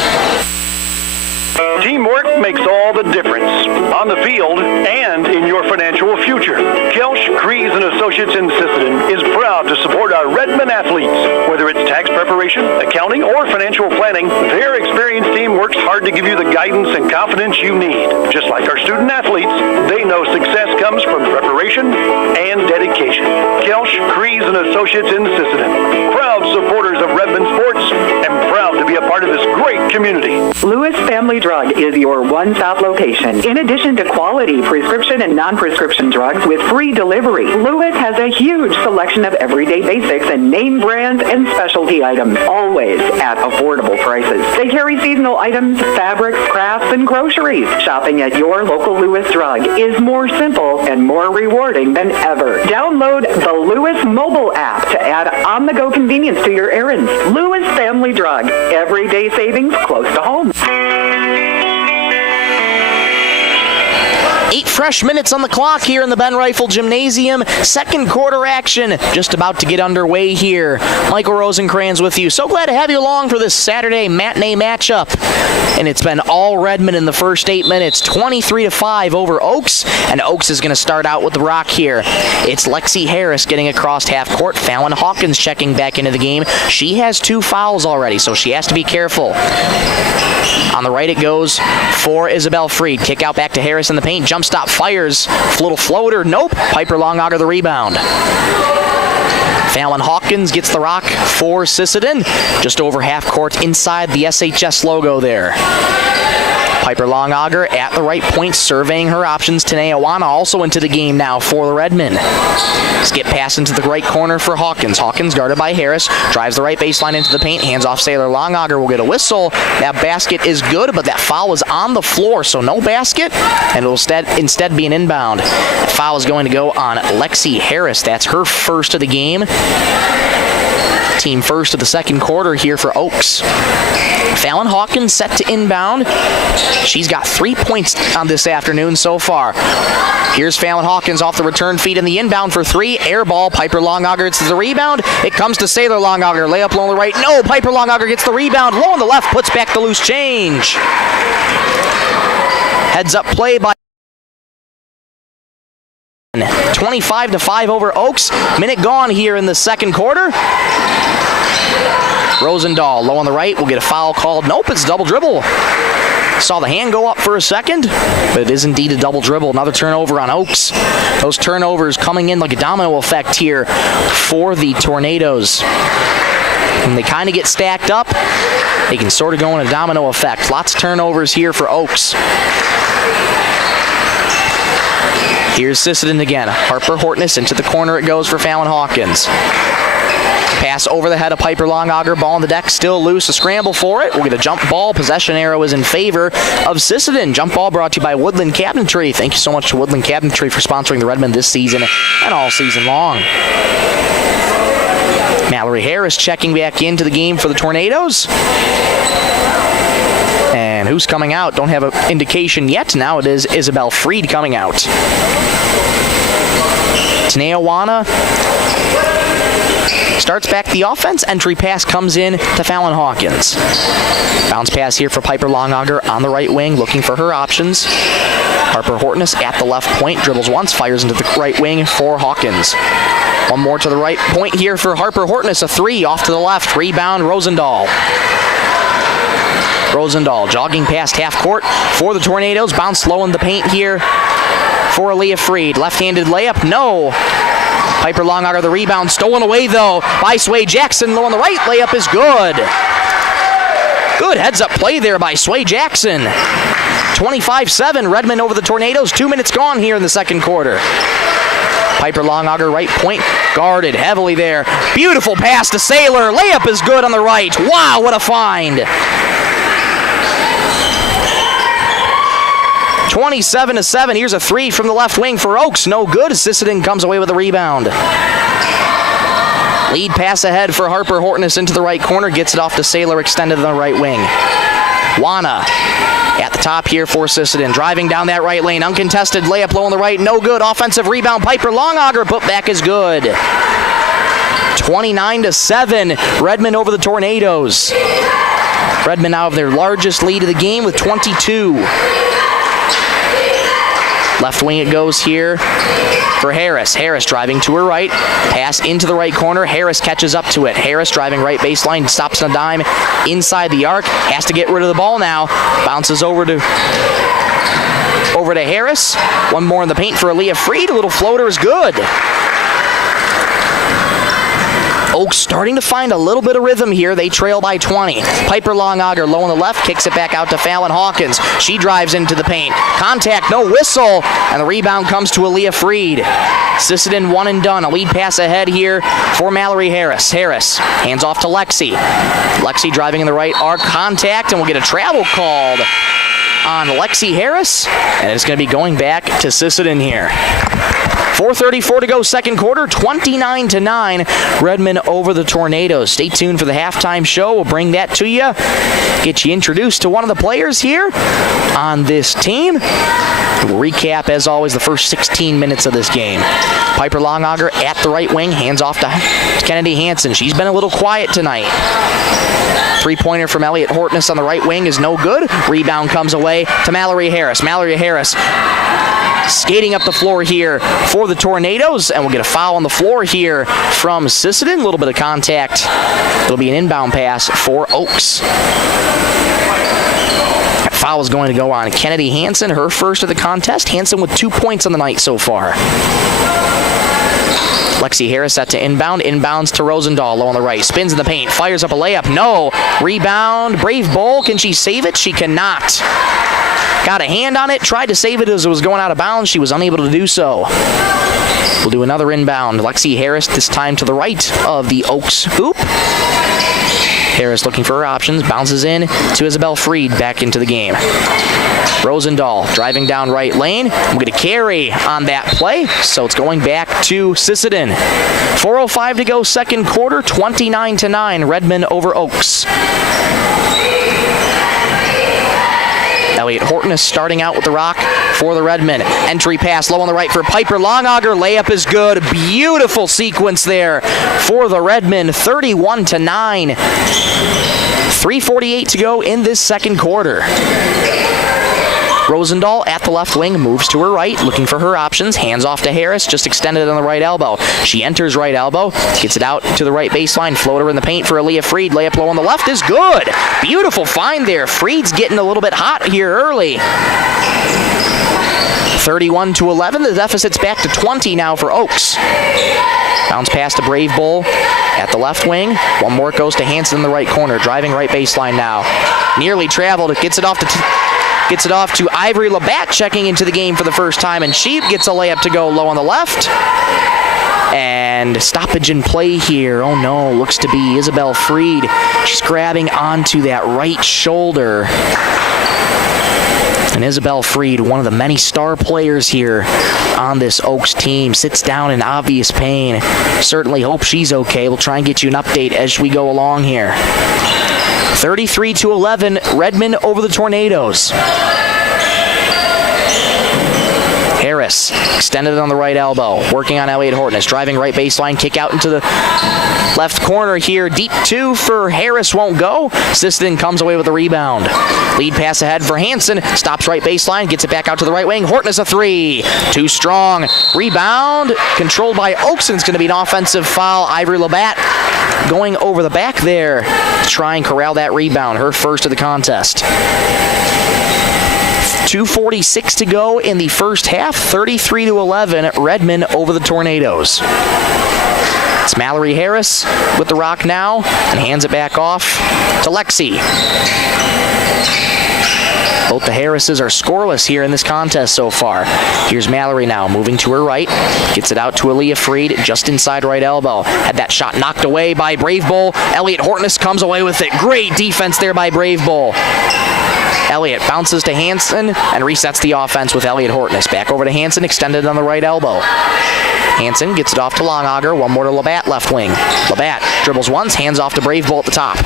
Teamwork makes all the difference on the field and in your financial future. Kelsch, Kreese & Associates in Sisseton is proud to support our Redmond athletes. Whether it's tax preparation, accounting, or financial planning, their experienced team works hard to give you the guidance and confidence you need. Just like our student athletes, they know success comes from preparation and dedication. Kelsch, Kreese & Associates in Sisseton, proud supporters of Redmond sports and proud to be a part of this great community. Lewis Family Drug is your one-stop location. In addition to quality prescription and non-prescription drugs with free delivery, Lewis has a huge selection of everyday basics and name brands and specialty items, always at affordable prices. They carry seasonal items, fabrics, crafts, and groceries. Shopping at your local Lewis Drug is more simple and more rewarding than ever. Download the Lewis mobile app to add on-the-go convenience to your errands. Lewis Family Drug, everyday savings close to home. 8 fresh minutes on the clock here in the Ben Rifle Gymnasium. Second quarter action just about to get underway here. Michael Rosencrans with you. So glad to have you along for this Saturday matinee matchup. And it's been all Redmond in the first 8 minutes. 23-5 over Oaks. And Oaks is going to start out with the rock here. It's Lexi Harris getting across half court. Fallon Hawkins checking back into the game. She has 2 fouls already, so she has to be careful. On the right it goes for Isabel Freed. Kick out back to Harris in the paint. Jump stop fires. Little floater. Nope. Piper Longauger the rebound. Fallon Hawkins gets the rock for Sisseton. Just over half court inside the SHS logo there. Piper Longauger at the right point, surveying her options. Tanae Awana also into the game now for the Redmond. Skip pass into the right corner for Hawkins. Hawkins guarded by Harris. Drives the right baseline into the paint. Hands off Sailor. Longauger will get a whistle. That basket is good, but that foul is on the floor, so no basket, and it will instead be an inbound. The foul is going to go on Lexi Harris. That's her first of the game. Team first of the second quarter here for Oaks. Fallon Hawkins set to inbound. She's got 3 points on this afternoon so far. Here's Fallon Hawkins off the return feed in the inbound for 3. Air ball. Piper Longauger gets the rebound. It comes to Sailor Longauger. Layup low on the right. No, Piper Longauger gets the rebound. Low on the left. Puts back the loose change. Heads up play by 25-5 over Oaks. Minute gone here in the second quarter. Rosendahl low on the right will get a foul called. Nope, it's a double dribble. Saw the hand go up for a second, but it is indeed a double dribble. Another turnover on Oaks. Those turnovers coming in like a domino effect here for the Tornadoes. When they kind of get stacked up, they can sort of go in a domino effect. Lots of turnovers here for Oaks. Here's Sisseton again. Harper Hortness into the corner it goes for Fallon Hawkins. Pass over the head of Piper Longauger. Ball on the deck, still loose. A scramble for it. We'll get a jump ball. Possession arrow is in favor of Sisseton. Jump ball brought to you by Woodland Cabinetry. Thank you so much to Woodland Cabinetry for sponsoring the Redmen this season and all season long. Mallory Harris checking back into the game for the Tornadoes. And who's coming out? Don't have an indication yet. Now it is Isabel Freed coming out. Tanea Wana starts back the offense. Entry pass comes in to Fallon Hawkins. Bounce pass here for Piper Longauger on the right wing, looking for her options. Harper Hortness at the left point, dribbles once, fires into the right wing for Hawkins. One more to the right point here for Harper Hortness. A three off to the left. Rebound, Rosendahl. Rosendahl jogging past half court for the Tornadoes. Bounce low in the paint here for Aaliyah Freed. Left-handed layup, no. Piper Longauger the rebound, stolen away though by Sway Jackson. Low on the right, layup is good. Good heads-up play there by Sway Jackson. 25-7, Redmond over the Tornadoes. 2 minutes gone here in the second quarter. Piper Longauger right point, guarded heavily there. Beautiful pass to Saylor. Layup is good on the right. Wow, what a find. 27-7. Here's a three from the left wing for Oaks. No good. Sisseton comes away with the rebound. Lead pass ahead for Harper Hortness into the right corner. Gets it off to Saylor, extended on the right wing. Wana at the top here for Sisseton. Driving down that right lane. Uncontested layup low on the right. No good. Offensive rebound. Piper Longauger. Put back is good. 29-7. Redmond over the Tornadoes. Redmond now have their largest lead of the game with 22. Left wing it goes here for Harris. Harris driving to her right. Pass into the right corner. Harris catches up to it. Harris driving right baseline. Stops on a dime inside the arc. Has to get rid of the ball now. Bounces over to Harris. One more in the paint for Aaliyah Freed. A little floater is good. Oaks starting to find a little bit of rhythm here. They trail by 20. Piper Longauger low on the left, kicks it back out to Fallon Hawkins. She drives into the paint. Contact, no whistle, and the rebound comes to Aaliyah Freed. Sisseton one and done. A lead pass ahead here for Mallory Harris. Harris hands off to Lexi. Lexi driving in the right arc. Contact, and we'll get a travel called on Lexi Harris, and it's going to be going back to Sisseton here. 4:34 to go, second quarter, 29-9. Redmond over the Tornadoes. Stay tuned for the halftime show. We'll bring that to you. Get you introduced to one of the players here on this team. We'll recap, as always, the first 16 minutes of this game. Piper Longauger at the right wing, hands off to Kennedy Hansen. She's been a little quiet tonight. Three-pointer from Elliott Hortness on the right wing is no good. Rebound comes away to Mallory Harris. Mallory Harris skating up the floor here for the Tornadoes, and we'll get a foul on the floor here from Sisseton. A little bit of contact. It'll be an inbound pass for Oaks. That foul is going to go on Kennedy Hansen, her first of the contest. Hansen with 2 points on the night so far. Lexi Harris set to inbound. Inbounds to Rosendahl, low on the right. Spins in the paint. Fires up a layup. No. Rebound. Brave Bull. Can she save it? She cannot. Got a hand on it. Tried to save it as it was going out of bounds. She was unable to do so. We'll do another inbound. Lexi Harris, this time to the right of the Oaks hoop. Harris looking for her options. Bounces in to Isabel Freed back into the game. Rosendahl driving down right lane. I'm going to carry on that play, so it's going back to Sisseton. 4:05 to go, second quarter, 29-9. Redmond over Oaks. Elliott Hortness starting out with the rock for the Redmen. Entry pass low on the right for Piper Longauger. Layup is good. Beautiful sequence there for the Redmen. 31-9. 3:48 to go in this second quarter. Rosendahl at the left wing, moves to her right, looking for her options. Hands off to Harris, just extended on the right elbow. She enters right elbow, gets it out to the right baseline. Floater in the paint for Aaliyah Freed. Layup low on the left is good. Beautiful find there. Freed's getting a little bit hot here early. 31-11. The deficit's back to 20 now for Oaks. Bounce pass to Brave Bull at the left wing. One more goes to Hansen in the right corner. Driving right baseline now. Nearly traveled. It gets it off to Gets it off to Ivory Labatt, checking into the game for the first time, and she gets a layup to go low on the left. And stoppage in play here. Oh no, looks to be Isabel Freed. She's grabbing onto that right shoulder. And Isabel Freed, one of the many star players here on this Oaks team, sits down in obvious pain. Certainly hope she's okay. We'll try and get you an update as we go along here. 33-11, Redmond over the Tornadoes. Harris extended on the right elbow, working on Elliot Hortness, driving right baseline, kick out into the left corner here. Deep two for Harris won't go. Sisseton comes away with the rebound. Lead pass ahead for Hansen, stops right baseline, gets it back out to the right wing. Hortness a three, too strong. Rebound controlled by Oakson. It's going to be an offensive foul. Ivory Labatt going over the back there to try and corral that rebound, her first of the contest. 2:46 to go in the first half. 33-11, Redmond over the Tornadoes. It's Mallory Harris with the rock now and hands it back off to Lexi. Both the Harrises are scoreless here in this contest so far. Here's Mallory now, moving to her right. Gets it out to Aaliyah Freed, just inside right elbow. Had that shot knocked away by Brave Bull. Elliot Hortness comes away with it. Great defense there by Brave Bull. Elliott bounces to Hansen and resets the offense with Elliot Hortness. Back over to Hansen, extended on the right elbow. Hansen gets it off to Longauger. One more to Labatt, left wing. Labatt dribbles once, hands off to Brave Bull at the top.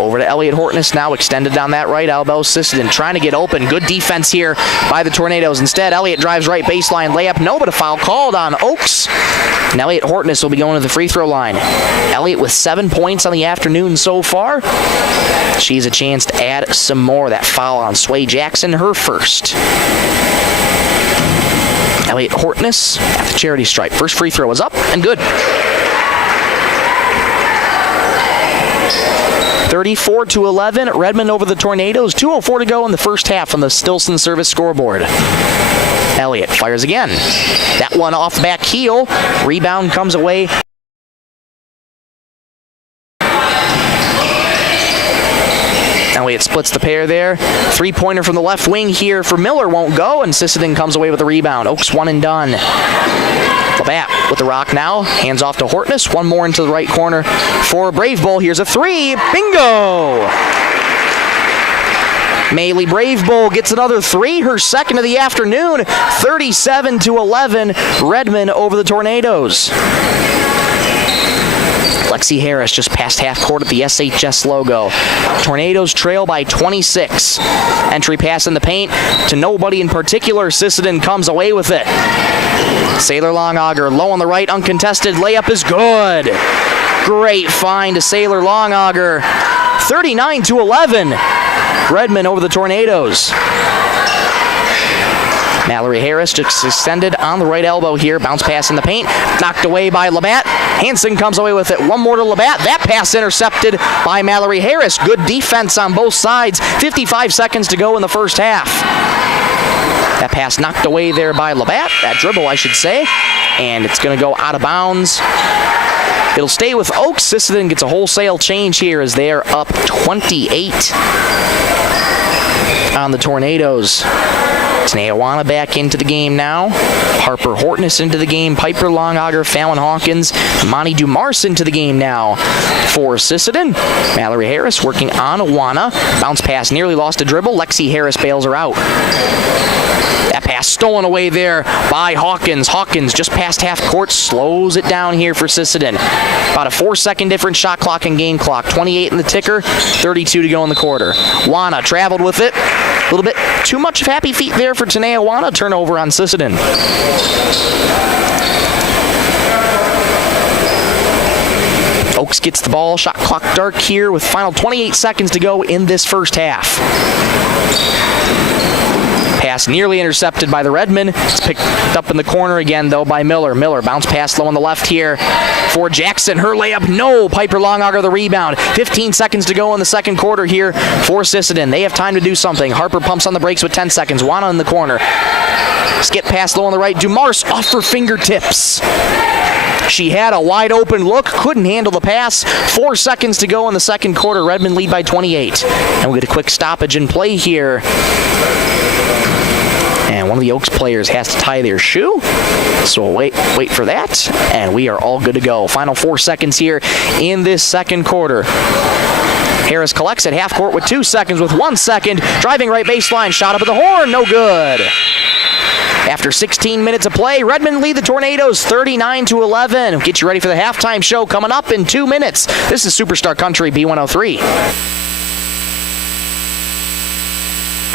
Over to Elliot Hortness now, extended down that right elbow. Sisseton trying to get open. Good defense here by the Tornadoes. Instead, Elliott drives right baseline layup. No, but a foul called on Oaks. And Elliot Hortness will be going to the free throw line. Elliott with 7 points on the afternoon so far. She has a chance to add some more. That foul on Sway Jackson, her first. Elliot Hortness at the charity stripe. First free throw is up and good. 34-11, Redmond over the Tornadoes. 2:04 to go in the first half on the Stilson service scoreboard. Elliott fires again. That one off back heel. Rebound comes away. Elliott splits the pair there. Three-pointer from the left wing here for Miller won't go, and Sisseton comes away with the rebound. Oaks one and done. Labatt with the rock now. Hands off to Hortness. One more into the right corner for Brave Bull. Here's a three. Bingo! Maylee Brave Bull gets another three, her second of the afternoon. 37-11, Redmond over the Tornadoes. Lexi Harris just past half court at the SHS logo. Tornadoes trail by 26. Entry pass in the paint to nobody in particular. Sisseton comes away with it. Sailor Longauger low on the right, uncontested. Layup is good. Great find to Sailor Longauger. 39-11. Redmond over the Tornadoes. Mallory Harris just extended on the right elbow here. Bounce pass in the paint. Knocked away by Labatt. Hansen comes away with it. One more to Labatt. That pass intercepted by Mallory Harris. Good defense on both sides. 55 seconds to go in the first half. That pass knocked away there by Labatt. That dribble, I should say. And it's going to go out of bounds. It'll stay with Oaks. Sisseton gets a wholesale change here as they are up 28 on the Tornadoes. Tanayawana back into the game now. Harper Hortness into the game. Piper Longauger, Fallon Hawkins, Monty Dumars into the game now for Sisseton. Mallory Harris working on Awana. Bounce pass nearly lost a dribble. Lexi Harris bails her out. That pass stolen away there by Hawkins. Hawkins just past half court, slows it down here for Sisseton. About a 4-second difference shot clock and game clock. 28 in the ticker, 32 to go in the quarter. Wana traveled with it. A little bit too much of happy feet there for Tanea Wana. Turnover on Sisseton. Oaks gets the ball. Shot clock dark here with final 28 seconds to go in this first half. Pass nearly intercepted by the Redmen. It's picked up in the corner again, though, by Miller. Miller bounce pass low on the left here for Jackson. Her layup, no. Piper Longauger the rebound. 15 seconds to go in the second quarter here for Sisseton. They have time to do something. Harper pumps on the brakes with 10 seconds. Wana in the corner. Skip pass low on the right. Dumars off her fingertips. She had a wide open look, couldn't handle the pass. 4 seconds to go in the second quarter. Redmond lead by 28. And we'll get a quick stoppage in play here. And one of the Oaks players has to tie their shoe. So we'll wait for that. And we are all good to go. Final 4 seconds here in this second quarter. Harris collects at half court with 2 seconds, with 1 second. Driving right baseline, shot up at the horn, no good. After 16 minutes of play, Redmond lead the Tornadoes 39-11. We'll get you ready for the halftime show coming up in 2 minutes. This is Superstar Country B103.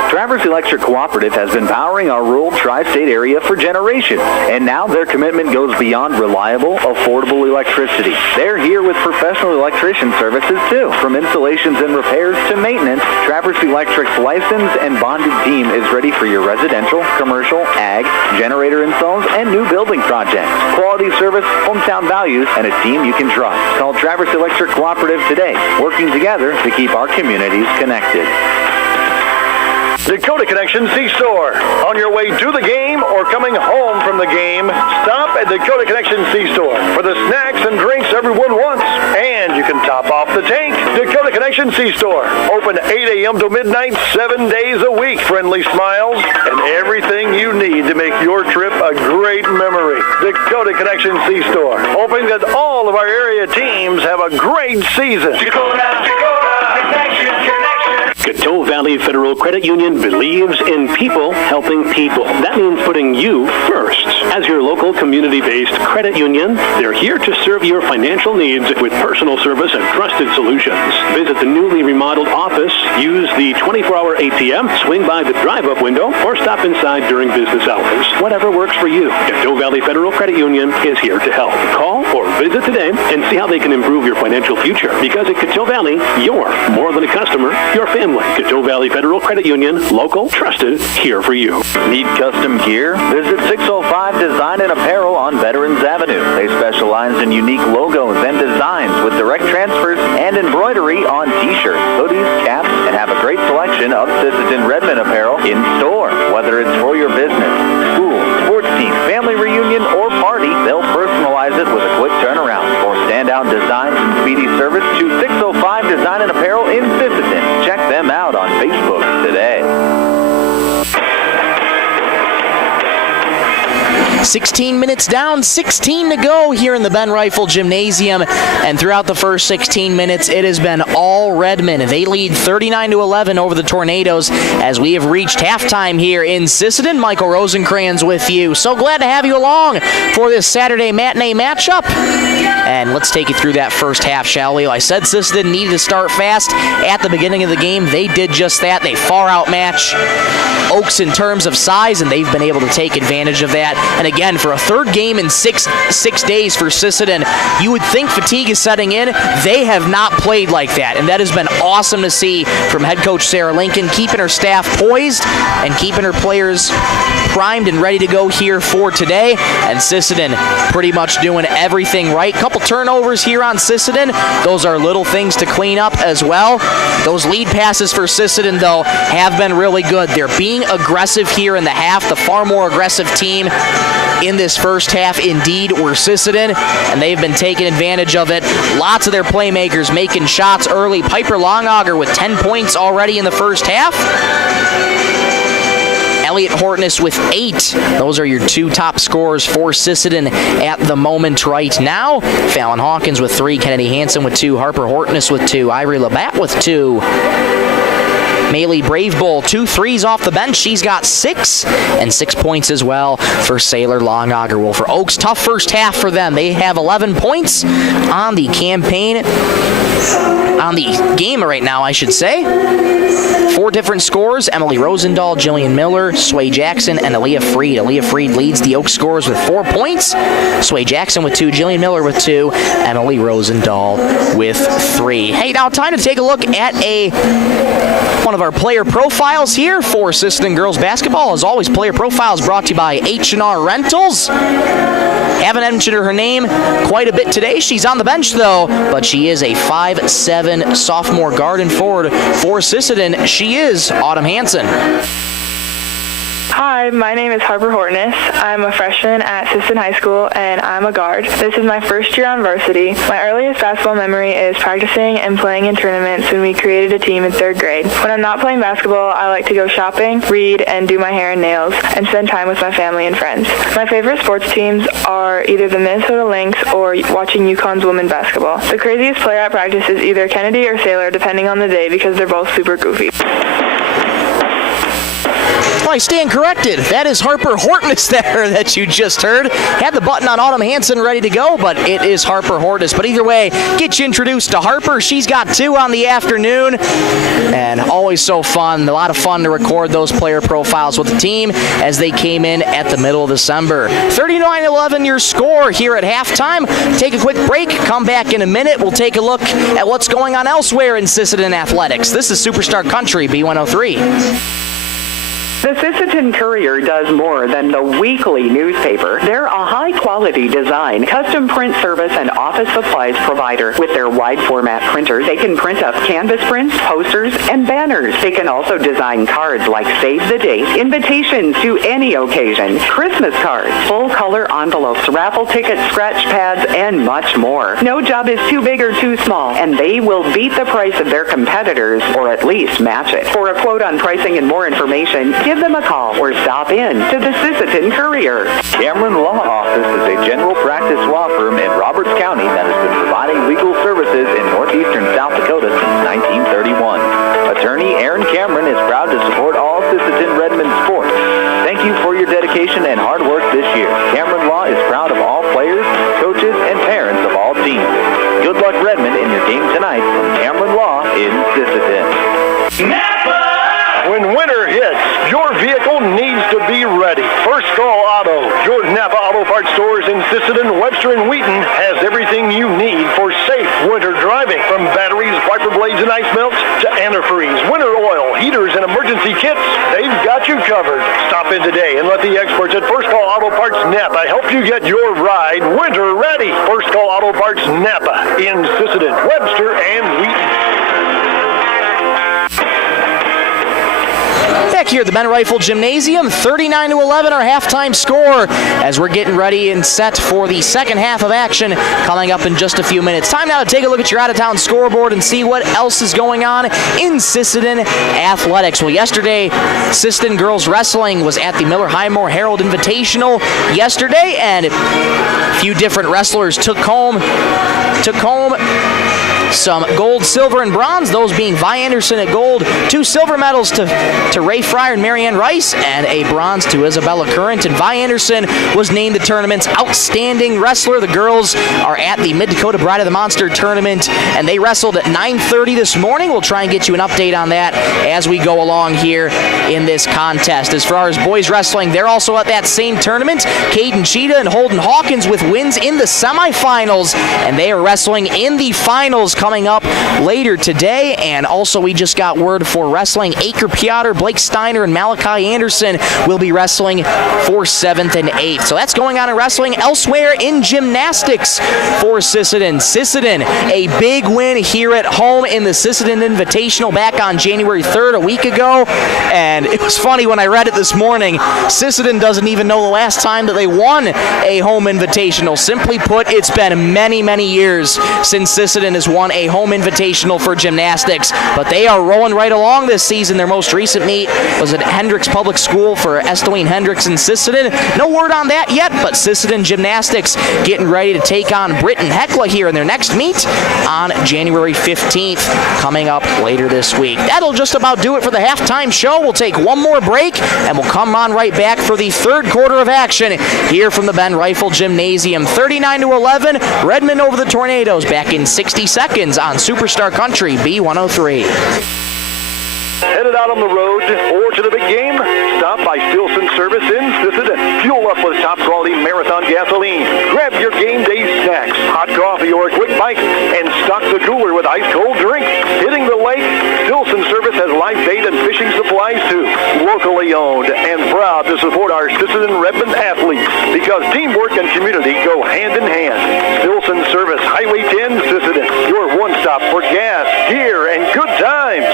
Traverse Electric Cooperative has been powering our rural tri-state area for generations, and now their commitment goes beyond reliable, affordable electricity. They're here with professional electrician services too. From installations and repairs to maintenance, Traverse Electric's licensed and bonded team is ready for your residential, commercial, ag, generator installs, and new building projects. Quality service, hometown values, and a team you can trust. Call Traverse Electric Cooperative today, working together to keep our communities connected. Dakota Connection C-Store. On your way to the game or coming home from the game, stop at Dakota Connection C-Store for the snacks and drinks everyone wants. And you can top off the tank. Dakota Connection C-Store. Open 8 a.m. to midnight, 7 days a week. Friendly smiles and everything you need to make your trip a great memory. Dakota Connection C-Store. Hoping that all of our area teams have a great season. Dakota Connection. Coteau Valley Federal Credit Union believes in people helping people. That means putting you first. As your local community-based credit union, they're here to serve your financial needs with personal service and trusted solutions. Visit the newly remodeled office, use the 24-hour ATM, swing by the drive-up window, or stop inside during business hours. Whatever works for you, Coteau Valley Federal Credit Union is here to help. Call or visit today and see how they can improve your financial future. Because at Coteau Valley, you're more than a customer, you're family. Coteau Valley Federal Credit Union, local, trusted, here for you. Need custom gear? Visit 605 Design and Apparel on Veterans Avenue. They specialize in unique logos and designs with direct transfers and embroidery on t-shirts, hoodies, caps, and have a great selection of Sisseton Redmond apparel in store. Whether it's for your business, school, sports team, family reunion, or party, they'll personalize it with a quick turnaround. For standout designs and speedy service, choose 605 Design and Apparel in Sisseton. Check them out on Facebook today. 16 minutes down, 16 to go here in the Ben Rifle Gymnasium. And throughout the first 16 minutes, it has been all Redmond. They lead 39-11 over the Tornadoes as we have reached halftime here in Sisseton. Michael Rosencrans with you. So glad to have you along for this Saturday matinee matchup. And let's take you through that first half, shall we? I said Sisseton needed to start fast at the beginning of the game. They did just that. They far outmatch Oaks in terms of size, and they've been able to take advantage of that. And again, for a third game in six days for Sisseton, you would think fatigue is setting in. They have not played like that, and that has been awesome to see from head coach Sarah Lincoln, keeping her staff poised and keeping her players primed and ready to go here for today. And Sisseton pretty much doing everything right. Couple turnovers here on Sisseton. Those are little things to clean up as well. Those lead passes for Sisseton, though, have been really good. They're being aggressive here in the half, the far more aggressive team in this first half indeed were Sisseton, and they've been taking advantage of it. Lots of their playmakers making shots early. Piper Longauger with 10 points already in the first half. Elliot Hortness with 8. Those are your two top scorers for Sisseton at the moment right now. Fallon Hawkins with 3, Kennedy Hansen with 2, Harper Hortness with 2, Ivory Labatt with 2. Maylee Bravebull, 2 threes off the bench. She's got 6, and 6 points as well for Sailor Longauger. Well, for Oaks, tough first half for them. They have 11 points on the campaign, on the game right now, I should say. 4 different scores: Emily Rosendahl, Jillian Miller, Sway Jackson, and Aaliyah Freed. Aaliyah Freed leads the Oaks scorers with 4 points. Sway Jackson with 2, Jillian Miller with 2, Emily Rosendahl with 3. Hey, now time to take a look at one of our player profiles here for Sisseton girls basketball. As always, player profiles brought to you by H&R Rentals. Haven't mentioned her name quite a bit today. She's on the bench, though, but she is a 5'7" sophomore guard and forward for Sisseton. She is Autumn Hansen. Hi, my name is Harper Hortness. I'm a freshman at Sisseton High School, and I'm a guard. This is my first year on varsity. My earliest basketball memory is practicing and playing in tournaments when we created a team in 3rd grade. When I'm not playing basketball, I like to go shopping, read, and do my hair and nails, and spend time with my family and friends. My favorite sports teams are either the Minnesota Lynx or watching UConn's women's basketball. The craziest player at practice is either Kennedy or Sailor, depending on the day, because they're both super goofy. I stand corrected. That is Harper Hortness there that you just heard. Had the button on Autumn Hansen ready to go, but it is Harper Hortness. But either way, get you introduced to Harper. She's got 2 on the afternoon, and always so fun. A lot of fun to record those player profiles with the team as they came in at the middle of December. 39-11 your score here at halftime. Take a quick break. Come back in a minute. We'll take a look at what's going on elsewhere in Sisseton athletics. This is Superstar Country B103. The Sisseton Courier does more than the weekly newspaper. They're a high-quality design, custom print service, and office supplies provider. With their wide-format printers, they can print up canvas prints, posters, and banners. They can also design cards like Save the Date, invitations to any occasion, Christmas cards, full-color envelopes, raffle tickets, scratch pads, and much more. No job is too big or too small, and they will beat the price of their competitors, or at least match it. For a quote on pricing and more information, give them a call or stop in to the Sisseton Courier. Cameron Law Office is a general practice law firm in Roberts County that has been providing legal services in northeastern South Dakota since 1931. Attorney Aaron Cameron is proud to support all Sisseton Redmond sports. Thank you for your dedication and hard work this year. Cameron Law is proud of all players, coaches, and parents of all teams. Good luck, Redmond, in your game tonight from Cameron Law in Sisseton. Napa! When winter hits, your vehicle needs to be ready. First Call Auto, Jordan Napa Auto Parts stores in Sisseton, Webster, and Wheaton has everything you need for safe winter driving. From batteries, wiper blades, and ice melts to antifreeze, winter oil, heaters, and emergency kits, they've got you covered. Stop in today and let the experts at First Call Auto Parts Napa help you get your ride winter ready. First Call Auto Parts Napa in Sisseton, Webster, and Wheaton. Back here at the Ben Rifle Gymnasium, 39-11 our halftime score as we're getting ready and set for the second half of action coming up in just a few minutes. Time now to take a look at your out-of-town scoreboard and see what else is going on in Sisseton athletics. Well, yesterday, Sisseton girls wrestling was at the Miller Highmore Herald Invitational yesterday, and a few different wrestlers took home some gold, silver, and bronze, those being Vi Anderson at gold, 2 silver medals to Ray Fryer and Marianne Rice, and a bronze to Isabella Current. And Vi Anderson was named the tournament's outstanding wrestler. The girls are at the Mid-Dakota Bride of the Monster tournament, and they wrestled at 9:30 this morning. We'll try and get you an update on that as we go along here in this contest. As far as boys wrestling, they're also at that same tournament. Caden Cheetah and Holden Hawkins with wins in the semifinals, and they are wrestling in the finals coming up later today. And also we just got word for wrestling. Aker Piotr, Blake Steiner, and Malachi Anderson will be wrestling for 7th and 8th. So that's going on in wrestling. Elsewhere in gymnastics for Sisseton. Sisseton, a big win here at home in the Sisseton Invitational back on January 3rd, a week ago. And it was funny when I read it this morning. Sisseton doesn't even know the last time that they won a home invitational. Simply put, it's been many, many years since Sisseton has won a home invitational for gymnastics. But they are rolling right along this season. Their most recent meet was at Hendricks Public School for Estwayne Hendricks and Sisseton. No word on that yet, but Sisseton Gymnastics getting ready to take on Britain Hecla here in their next meet on January 15th, coming up later this week. That'll just about do it for the halftime show. We'll take one more break, and we'll come on right back for the third quarter of action here from the Ben Rifle Gymnasium. 39-11, Redmond over the Tornadoes. Back in 60 seconds on Superstar Country B103. Headed out on the road or to the big game? Stop by Stilson Service in Sisseton. Fuel up with top-quality Marathon gasoline. Grab your game day snacks, hot coffee, or a quick bite, and stock the cooler with ice-cold drinks. Hitting the lake? Stilson Service has live bait and fishing supplies, too. Locally owned and proud to support our Sisseton Redmond athletes because teamwork and community go hand in hand. Stilson Service, Highway 10, Sisseton. Your one-stop for gas, gear, and good times.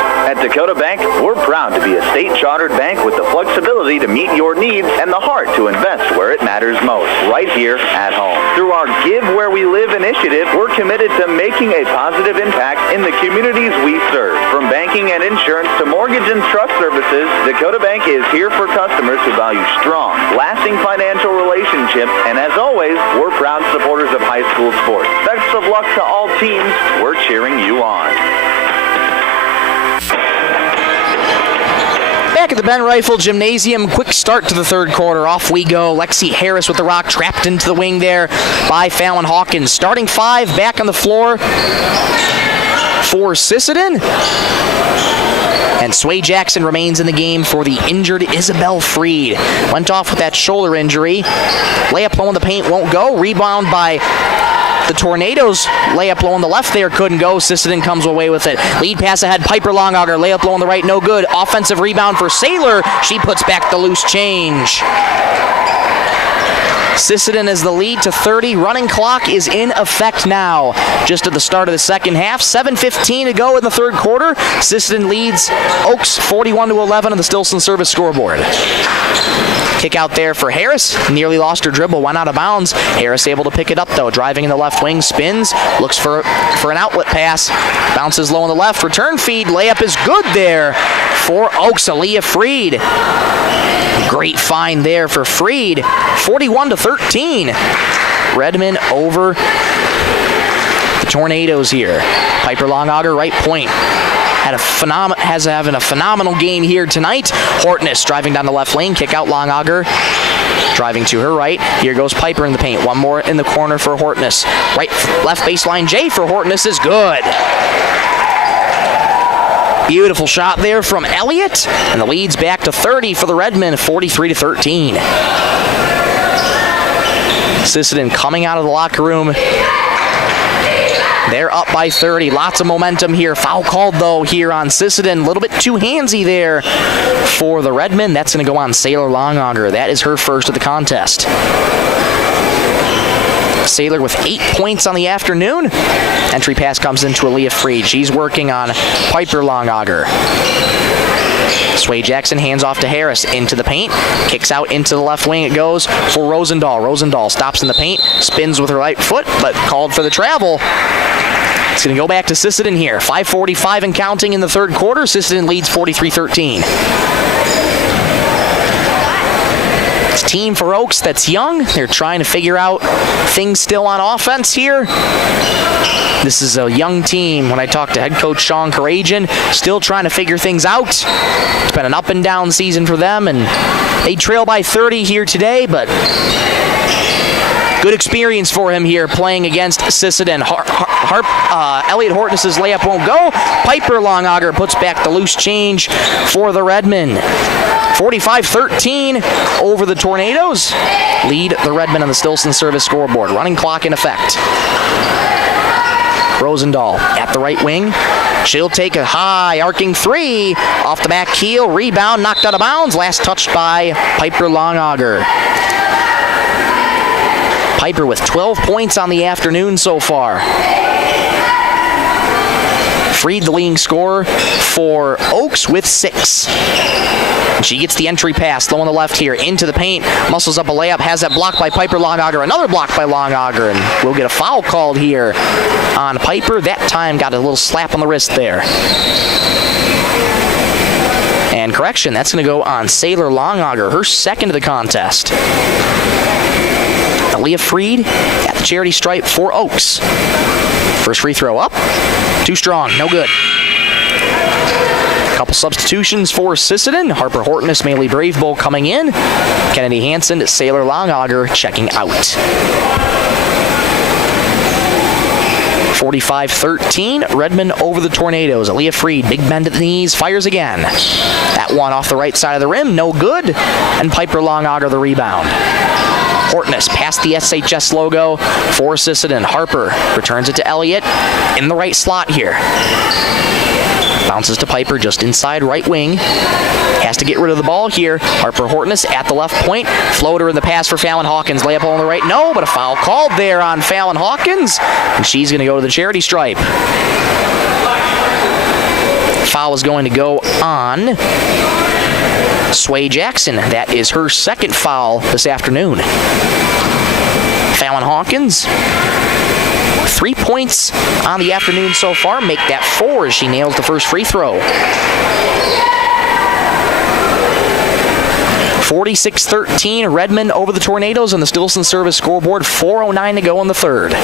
At Dakota Bank, we're proud proud to be a state-chartered bank with the flexibility to meet your needs and the heart to invest where it matters most, right here at home. Through our Give Where We Live initiative, we're committed to making a positive impact in the communities we serve. From banking and insurance to mortgage and trust services, Dakota Bank is here for customers who value strong, lasting financial relationships, and as always, we're proud supporters of high school sports. Best of luck to all teams. We're cheering you on. Back at the Ben Rifle Gymnasium, quick start to the third quarter. Off we go. Lexi Harris with the rock trapped into the wing there by Fallon Hawkins. Starting five back on the floor for Sisseton. And Sway Jackson remains in the game for the injured Isabel Freed. Went off with that shoulder injury. Layup low in the paint won't go. Rebound by the Tornadoes. Layup low on the left there couldn't go. Sisseton comes away with it. Lead pass ahead. Piper Longauger. Layup low on the right, no good. Offensive rebound for Saylor. She puts back the loose change. Sisseton is the lead to 30. Running clock is in effect now. Just at the start of the second half. 7:15 to go in the third quarter. Sisseton leads Oaks 41-11 on the Stilson service scoreboard. Kick out there for Harris. Nearly lost her dribble. Went out of bounds. Harris able to pick it up though. Driving in the left wing. Spins. Looks for an outlet pass. Bounces low on the left. Return feed. Layup is good there for Oaks. Aaliyah Freed. Great find there for Freed. 41-13. Redmond over the Tornadoes here. Piper Longauger, right point. Having a phenomenal game here tonight. Hortness driving down the left lane. Kick out Longauger. Driving to her right. Here goes Piper in the paint. One more in the corner for Hortness. Left baseline J for Hortness is good. Beautiful shot there from Elliott. And the lead's back to 30 for the Redmen, 43-13. Sisseton coming out of the locker room. They're up by 30. Lots of momentum here. Foul called, though, here on Sisseton. A little bit too handsy there for the Redmen. That's going to go on Saylor Longauger. That is her first of the contest. Saylor with 8 points on the afternoon. Entry pass comes into Aaliyah Freed. She's working on Piper Longauger. Sway Jackson hands off to Harris into the paint. Kicks out into the left wing. It goes for Rosendahl. Rosendahl stops in the paint. Spins with her right foot, but called for the travel. It's going to go back to Sisseton here. 5:45 and counting in the third quarter. Sisseton leads 43-13. It's a team for Oaks that's young. They're trying to figure out things still on offense here. This is a young team. When I talked to head coach Sean Karajan, still trying to figure things out. It's been an up and down season for them, and they trail by 30 here today, but good experience for him here playing against Sisseton. Elliott Hortness's layup won't go. Piper Longauger puts back the loose change for the Redmen. 45-13 over the Tornadoes. Lead the Redmen on the Stilson service scoreboard. Running clock in effect. Rosendahl at the right wing. She'll take a high arcing three. Off the back heel. Rebound knocked out of bounds. Last touched by Piper Longauger. Piper with 12 points on the afternoon so far. Freed the leading scorer for Oaks with 6. She gets the entry pass, low on the left here, into the paint, muscles up a layup, has that blocked by Piper Longauger, another block by Longauger, and we'll get a foul called here on Piper. That time got a little slap on the wrist there. And correction, that's going to go on Saylor Longauger, her second of the contest. Aaliyah Freed at the charity stripe for Oaks. First free throw up. Too strong. No good. Couple substitutions for Sisseton. Harper Hortness, Maylee Brave Bowl coming in. Kennedy Hansen, Saylor Longauger checking out. 45-13. Redmond over the Tornadoes. Aaliyah Freed, big bend at the knees, fires again. That one off the right side of the rim, no good. And Piper Longauger the rebound. Hortness past the SHS logo for Sisseton. Harper returns it to Elliott in the right slot here. Bounces to Piper just inside right wing. Has to get rid of the ball here. Harper Hortness at the left point. Floater in the pass for Fallon Hawkins. Layup on the right. No, but a foul called there on Fallon Hawkins. And she's going to go to the charity stripe. Foul is going to go on Sway Jackson. That is her second foul this afternoon. Fallon Hawkins, 3 points on the afternoon so far. Make that 4 as she nails the first free throw. 46-13, Redmond over the Tornadoes on the Stillson Service scoreboard. 4:09 to go in the third.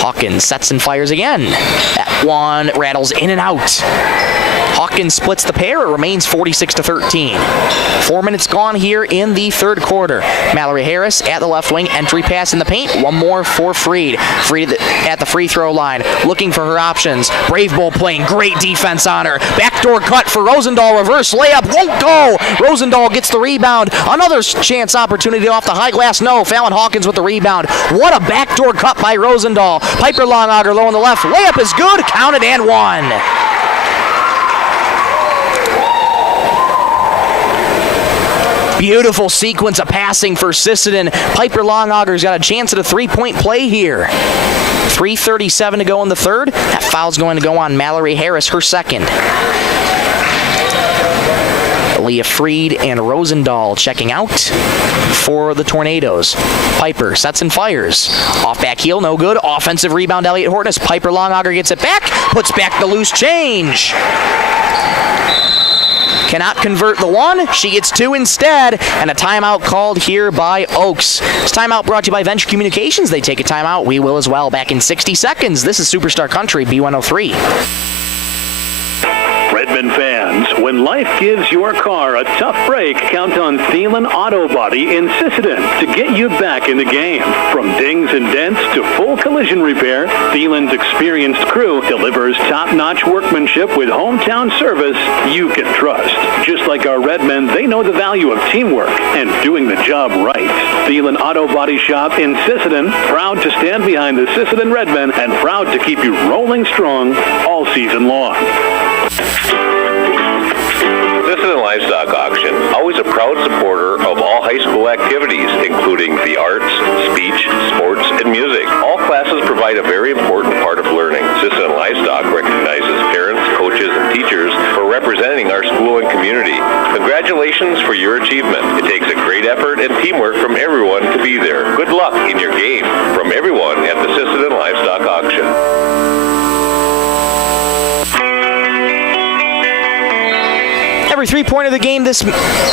Hawkins sets and fires again. That one rattles in and out. Hawkins splits the pair. It remains 46-13. 4 minutes gone here in the third quarter. Mallory Harris at the left wing. Entry pass in the paint. One more for Freed. Freed at the free throw line. Looking for her options. Brave Bull playing great defense on her. Backdoor cut for Rosendahl. Reverse layup. Won't go. Rosendahl gets the rebound. Another chance opportunity off the high glass. No. Fallon Hawkins with the rebound. What a backdoor cut by Rosendahl. Piper Longauger low on the left. Layup is good. Counted and one. Beautiful sequence of passing for Sisseton. Piper Longauger's got a chance at a three-point play here. 3:37 to go in the third. That foul's going to go on Mallory Harris, her second. Leah Freed and Rosendahl checking out for the Tornadoes. Piper sets and fires. Off back heel, no good. Offensive rebound, Elliott Hortness. Piper Longauger gets it back, puts back the loose change. Cannot convert the one. She gets two instead, and a timeout called here by Oaks. This timeout brought to you by Venture Communications. They take a timeout. We will as well. Back in 60 seconds. This is Superstar Country, B103. Redmond fans, when life gives your car a tough break, count on Thielen Auto Body in Sisseton to get you back in the game. From dings and dents to full collision repair, Thielen's experienced crew delivers top-notch workmanship with hometown service you can trust. Just like our Redmen, they know the value of teamwork and doing the job right. Thielen Auto Body Shop in Sisseton, proud to stand behind the Sisseton Redmen and proud to keep you rolling strong all season long. Sisseton Livestock Auction, always a proud supporter of all high school activities, including the arts, speech, sports, and music. All classes provide a very important part of learning. Sisseton Livestock recognizes parents, coaches, and teachers for representing our school and community. Congratulations for your achievement. It takes a great effort and teamwork from everyone to be there. Good luck in your game from everyone at the Sisseton Livestock Auction. Every three-pointer of the game this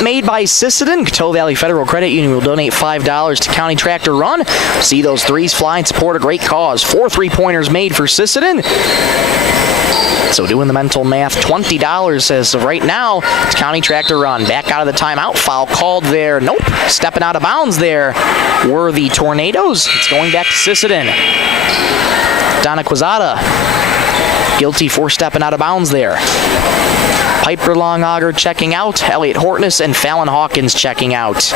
made by Sisseton. Coteau Valley Federal Credit Union will donate $5 to County Tractor Run. See those threes fly and support a great cause. 4 3-pointers made for Sisseton. So doing the mental math, $20 as of right now to County Tractor Run. Back out of the timeout. Foul called there. Nope. Stepping out of bounds there were the Tornadoes. It's going back to Sisseton. Donna Quezada guilty for stepping out of bounds there. Piper Longauger checking out. Elliott Hortness and Fallon Hawkins checking out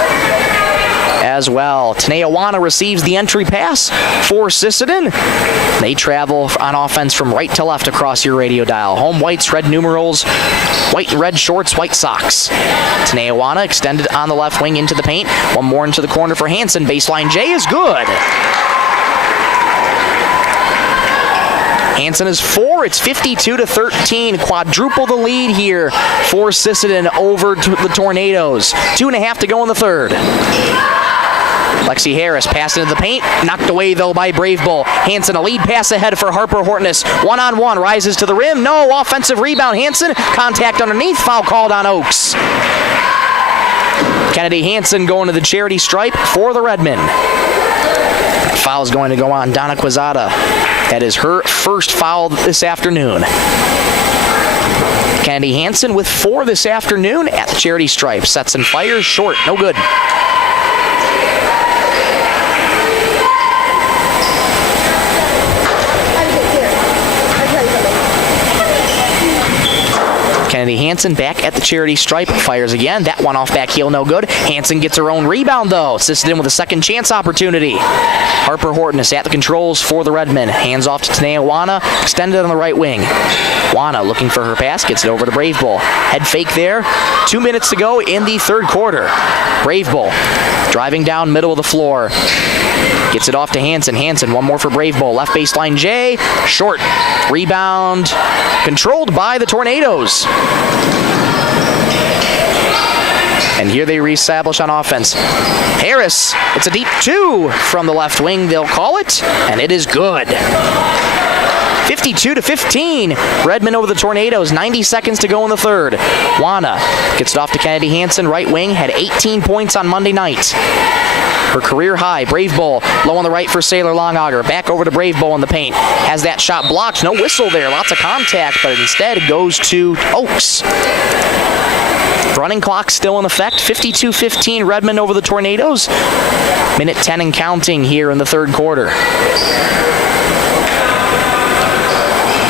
as well. Tanea Wana receives the entry pass for Sisseton. They travel on offense from right to left across your radio dial. Home whites, red numerals, white and red shorts, white socks. Tanea Wana extended on the left wing into the paint. One more into the corner for Hansen. Baseline J is good. Hansen is 4. It's 52-13. Quadruple the lead here for Sisseton over to the Tornadoes. 2.5 to go in the third. Lexi Harris passed into the paint. Knocked away, though, by Brave Bull. Hansen, a lead pass ahead for Harper Hortness. One-on-one, rises to the rim. No, offensive rebound. Hansen, contact underneath. Foul called on Oaks. Kennedy Hansen going to the charity stripe for the Redmen. Foul is going to go on Donna Quezada. That is her first foul this afternoon. Kennedy Hansen with 4 this afternoon at the charity stripe. Sets and fires short. No good. Kennedy Hansen back at the charity stripe. Fires again. That one off back heel, no good. Hansen gets her own rebound, though. Sisseton with a second chance opportunity. Harper Hortness at the controls for the Redmen. Hands off to Tanea Wana. Extended on the right wing. Wana looking for her pass. Gets it over to Brave Bull. Head fake there. 2 minutes to go in the third quarter. Brave Bull driving down middle of the floor. Gets it off to Hansen. Hansen, one more for Brave Bull. Left baseline, Jay. Short. Rebound controlled by the Tornadoes. And here they reestablish on offense. Harris, it's a deep 2 from the left wing, they'll call it, and it is good. 52-15, Redmond over the Tornadoes, 90 seconds to go in the third. Juana gets it off to Kennedy Hansen, right wing, had 18 points on Monday night. Her career high. Brave Bull low on the right for Sailor Longauger. Back over to Brave Bull in the paint. Has that shot blocked. No whistle there. Lots of contact, but instead it goes to Oaks. Running clock still in effect. 52-15 Redmond over the Tornadoes. Minute 10 and counting here in the third quarter.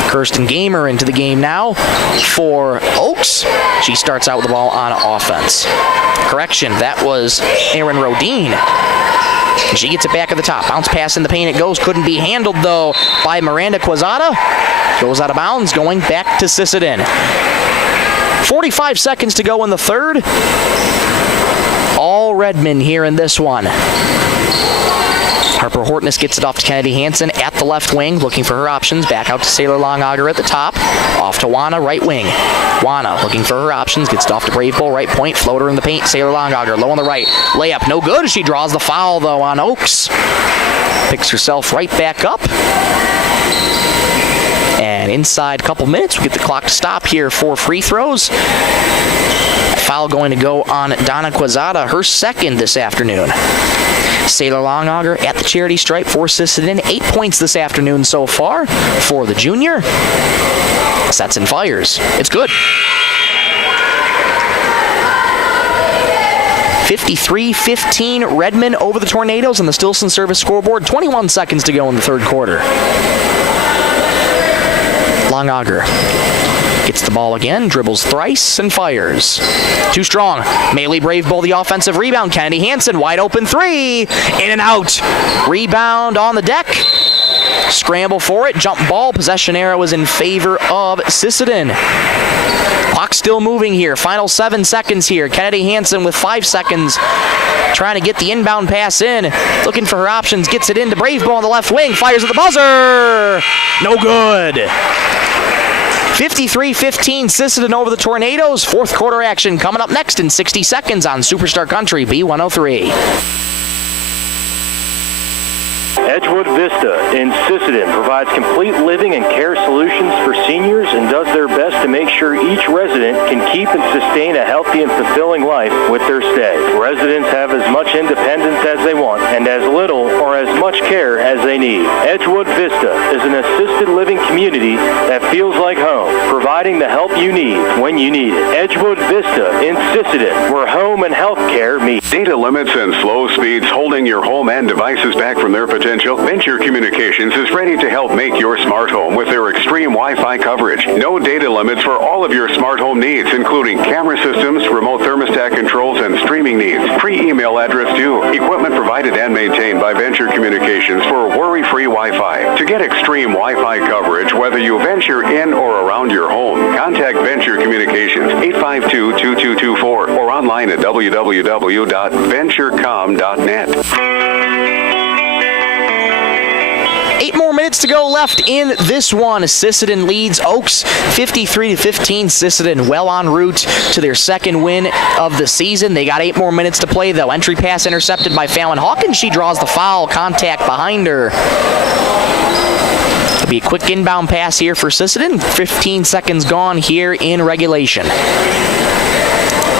Kirsten Gamer into the game now for Oaks. She starts out with the ball on offense. Correction, that was Erin Rodine. She gets it back at the top. Bounce pass in the paint it goes. Couldn't be handled, though, by Miranda Quezada. Goes out of bounds, going back to Sisseton. 45 seconds to go in the third. All Redmond here in this one. Harper Hortness gets it off to Kennedy Hansen at the left wing, looking for her options. Back out to Sailor Longauger at the top. Off to Juana, right wing. Juana looking for her options, gets it off to Brave Bull, right point. Floater in the paint, Sailor Longauger low on the right. Layup, no good. She draws the foul, though, on Oaks. Picks herself right back up. And inside a couple minutes, we get the clock to stop here for free throws. Foul going to go on Donna Quezada, her second this afternoon. Sailor Longauger at the charity stripe for Sisseton. 8 points this afternoon so far for the junior. Sets and fires. It's good. 53-15 Redmond over the Tornadoes on the Stilson Service scoreboard. 21 seconds to go in the third quarter. Longauger gets the ball again, dribbles thrice, and fires. Too strong. Maylee Brave Bull the offensive rebound. Kennedy Hansen, wide open three. In and out. Rebound on the deck. Scramble for it. Jump ball. Possession arrow is in favor of Sisseton. Clock still moving here. Final 7 seconds here. Kennedy Hansen with 5 seconds. Trying to get the inbound pass in. Looking for her options. Gets it into Brave Bull on the left wing. Fires at the buzzer. No good. 53-15 Sisseton over the Tornadoes. Fourth quarter action coming up next in 60 seconds on Superstar Country B103. Edgewood Vista in Sisseton provides complete living and care solutions for seniors and does their best to make sure each resident can keep and sustain a healthy and fulfilling life with their stay. Residents have as much independence as they want and as little or as much care as they need. Edgewood Vista is an assisted living community that feels like home, providing the help you need when you need it. Edgewood Vista in Sisseton, where home and health care meet. Data limits and slow speeds holding your home and devices back from their potential? Venture Communications is ready to help make your smart home with their extreme Wi-Fi coverage. No data limits for all of your smart home needs, including camera systems, remote thermostat controls, and streaming needs. Free email address too. Equipment provided and maintained by Venture Communications for worry-free Wi-Fi. To get extreme Wi-Fi coverage, whether you venture in or around your home, contact Venture Communications 852-2224 or online at www.venturecom.net. 8 more minutes to go left in this one. Sisseton leads Oaks 53-15. Sisseton well en route to their second win of the season. They got 8 more minutes to play, though. Entry pass intercepted by Fallon Hawkins. She draws the foul. Contact behind her. It'll be a quick inbound pass here for Sisseton. 15 seconds gone here in regulation.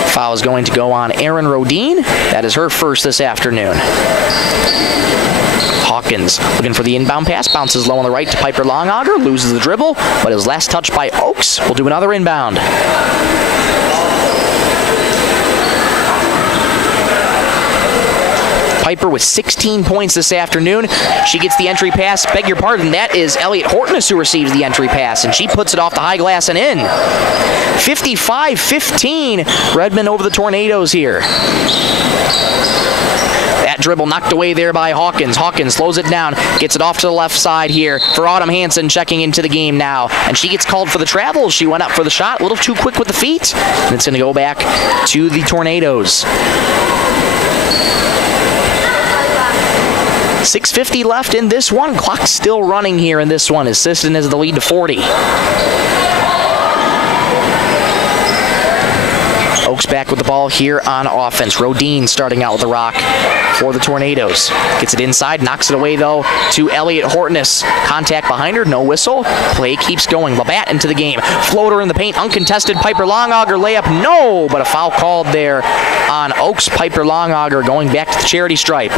Foul is going to go on Erin Rodine. That is her first this afternoon. Hawkins looking for the inbound pass, bounces low on the right to Piper Longauger, loses the dribble, but is last touched by Oaks. We'll do another inbound. Piper with 16 points this afternoon. She gets the entry pass. Beg your pardon, that is Elliot Hortness who receives the entry pass, and she puts it off the high glass and in. 55-15, Redmond over the Tornadoes here. That dribble knocked away there by Hawkins. Hawkins slows it down, gets it off to the left side here for Autumn Hansen checking into the game now. And she gets called for the travel. She went up for the shot, a little too quick with the feet. And it's going to go back to the Tornadoes. 6:50 left in this one. Clock still running here in this one as Sisseton has the lead to 40. Oaks back with the ball here on offense. Rodine starting out with the rock for the Tornadoes. Gets it inside, knocks it away though to Elliott Hortness. Contact behind her, no whistle. Play keeps going. Labatt into the game. Floater in the paint, uncontested. Piper Longauger layup, no, but a foul called there on Oaks. Piper Longauger going back to the charity stripe.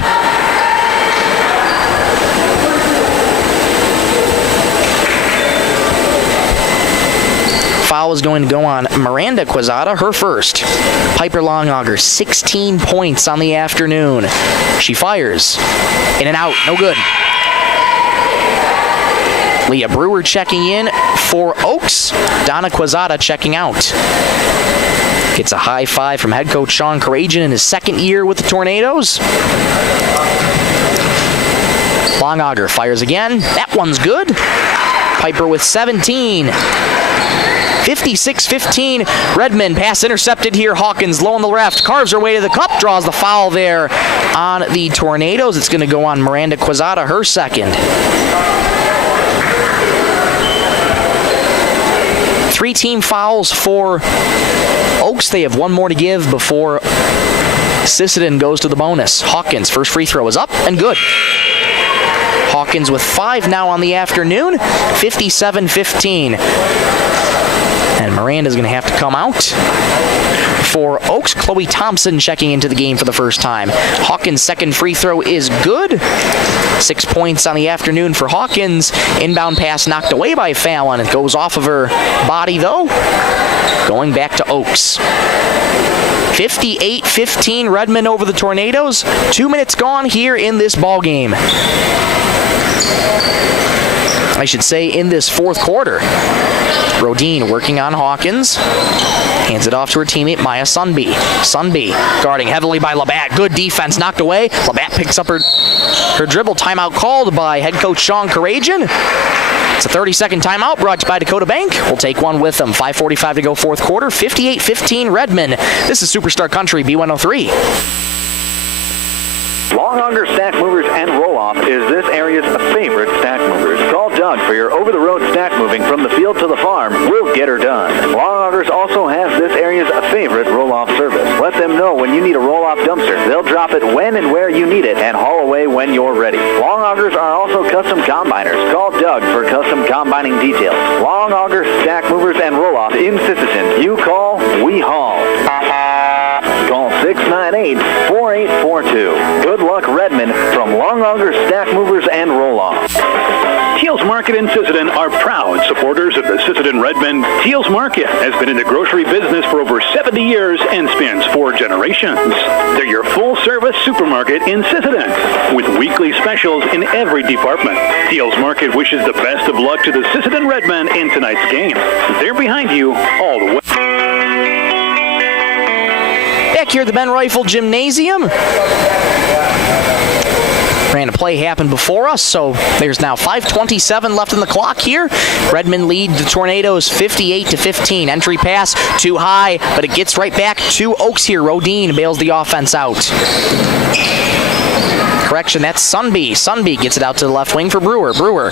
Foul is going to go on Miranda Quezada, her first. Piper Longauger, 16 points on the afternoon. She fires. In and out, no good. Leah Brewer checking in for Oaks. Donna Quezada checking out. Gets a high five from head coach Sean Karajan in his second year with the Tornadoes. Longauger fires again. That one's good. Piper with 17. 56-15, Redmond, pass intercepted here. Hawkins low on the left, carves her way to the cup, draws the foul there on the Tornadoes. It's going to go on Miranda Quezada, her second. 3 team fouls for Oaks. They have one more to give before Sisseton goes to the bonus. Hawkins, first free throw is up and good. Hawkins with 5 now on the afternoon, 57-15. And Miranda's going to have to come out. For Oaks, Chloe Thompson checking into the game for the first time. Hawkins' second free throw is good. 6 points on the afternoon for Hawkins. Inbound pass knocked away by Fallon. It goes off of her body, though. Going back to Oaks. 58-15, Redmond over the Tornadoes. 2 minutes gone here in this ball game. I should say in this fourth quarter. Rodine working on Hawkins. Hands it off to her teammate, Maya Sunby. Sunby guarding heavily by Labatt. Good defense, knocked away. Labatt picks up her dribble. Timeout called by head coach Sean Karajan. It's a 30-second timeout brought to you by Dakota Bank. We'll take one with them. 5:45 to go fourth quarter. 58-15 Redmond. This is Superstar Country B103. Longauger Stack Movers and Roll-Off is this area's favorite stack movers. Call Doug for your over-the-road stack moving from the field to the farm. We'll get her done. Longaugers also has this area's favorite roll-off service. Let them know when you need a roll-off dumpster. They'll drop it when and where you need it and haul away when you're ready. Longaugers are also custom combiners. Call Doug for custom combining details. Longauger Stack Movers and Roll-Off in Sisseton. You call, we haul. Call 698-4842. Good luck, Redmond, from Longauger Stack Movers and Roll-Off. Teals Market in Sisseton are proud supporters of the Sisseton Redmond. Teals Market has been in the grocery business for over 70 years and spans 4 generations. They're your full-service supermarket in Sisseton with weekly specials in every department. Teals Market wishes the best of luck to the Sisseton Redmond in tonight's game. They're behind you all the way. Back here at the Ben Rifle Gymnasium. Ran a play happen before us, so there's now 5:27 left in the clock here. Redmond lead the Tornadoes 58-15. Entry pass too high, but it gets right back to Oaks here. Rodine bails the offense out. Correction, that's Sunby. Sunby gets it out to the left wing for Brewer. Brewer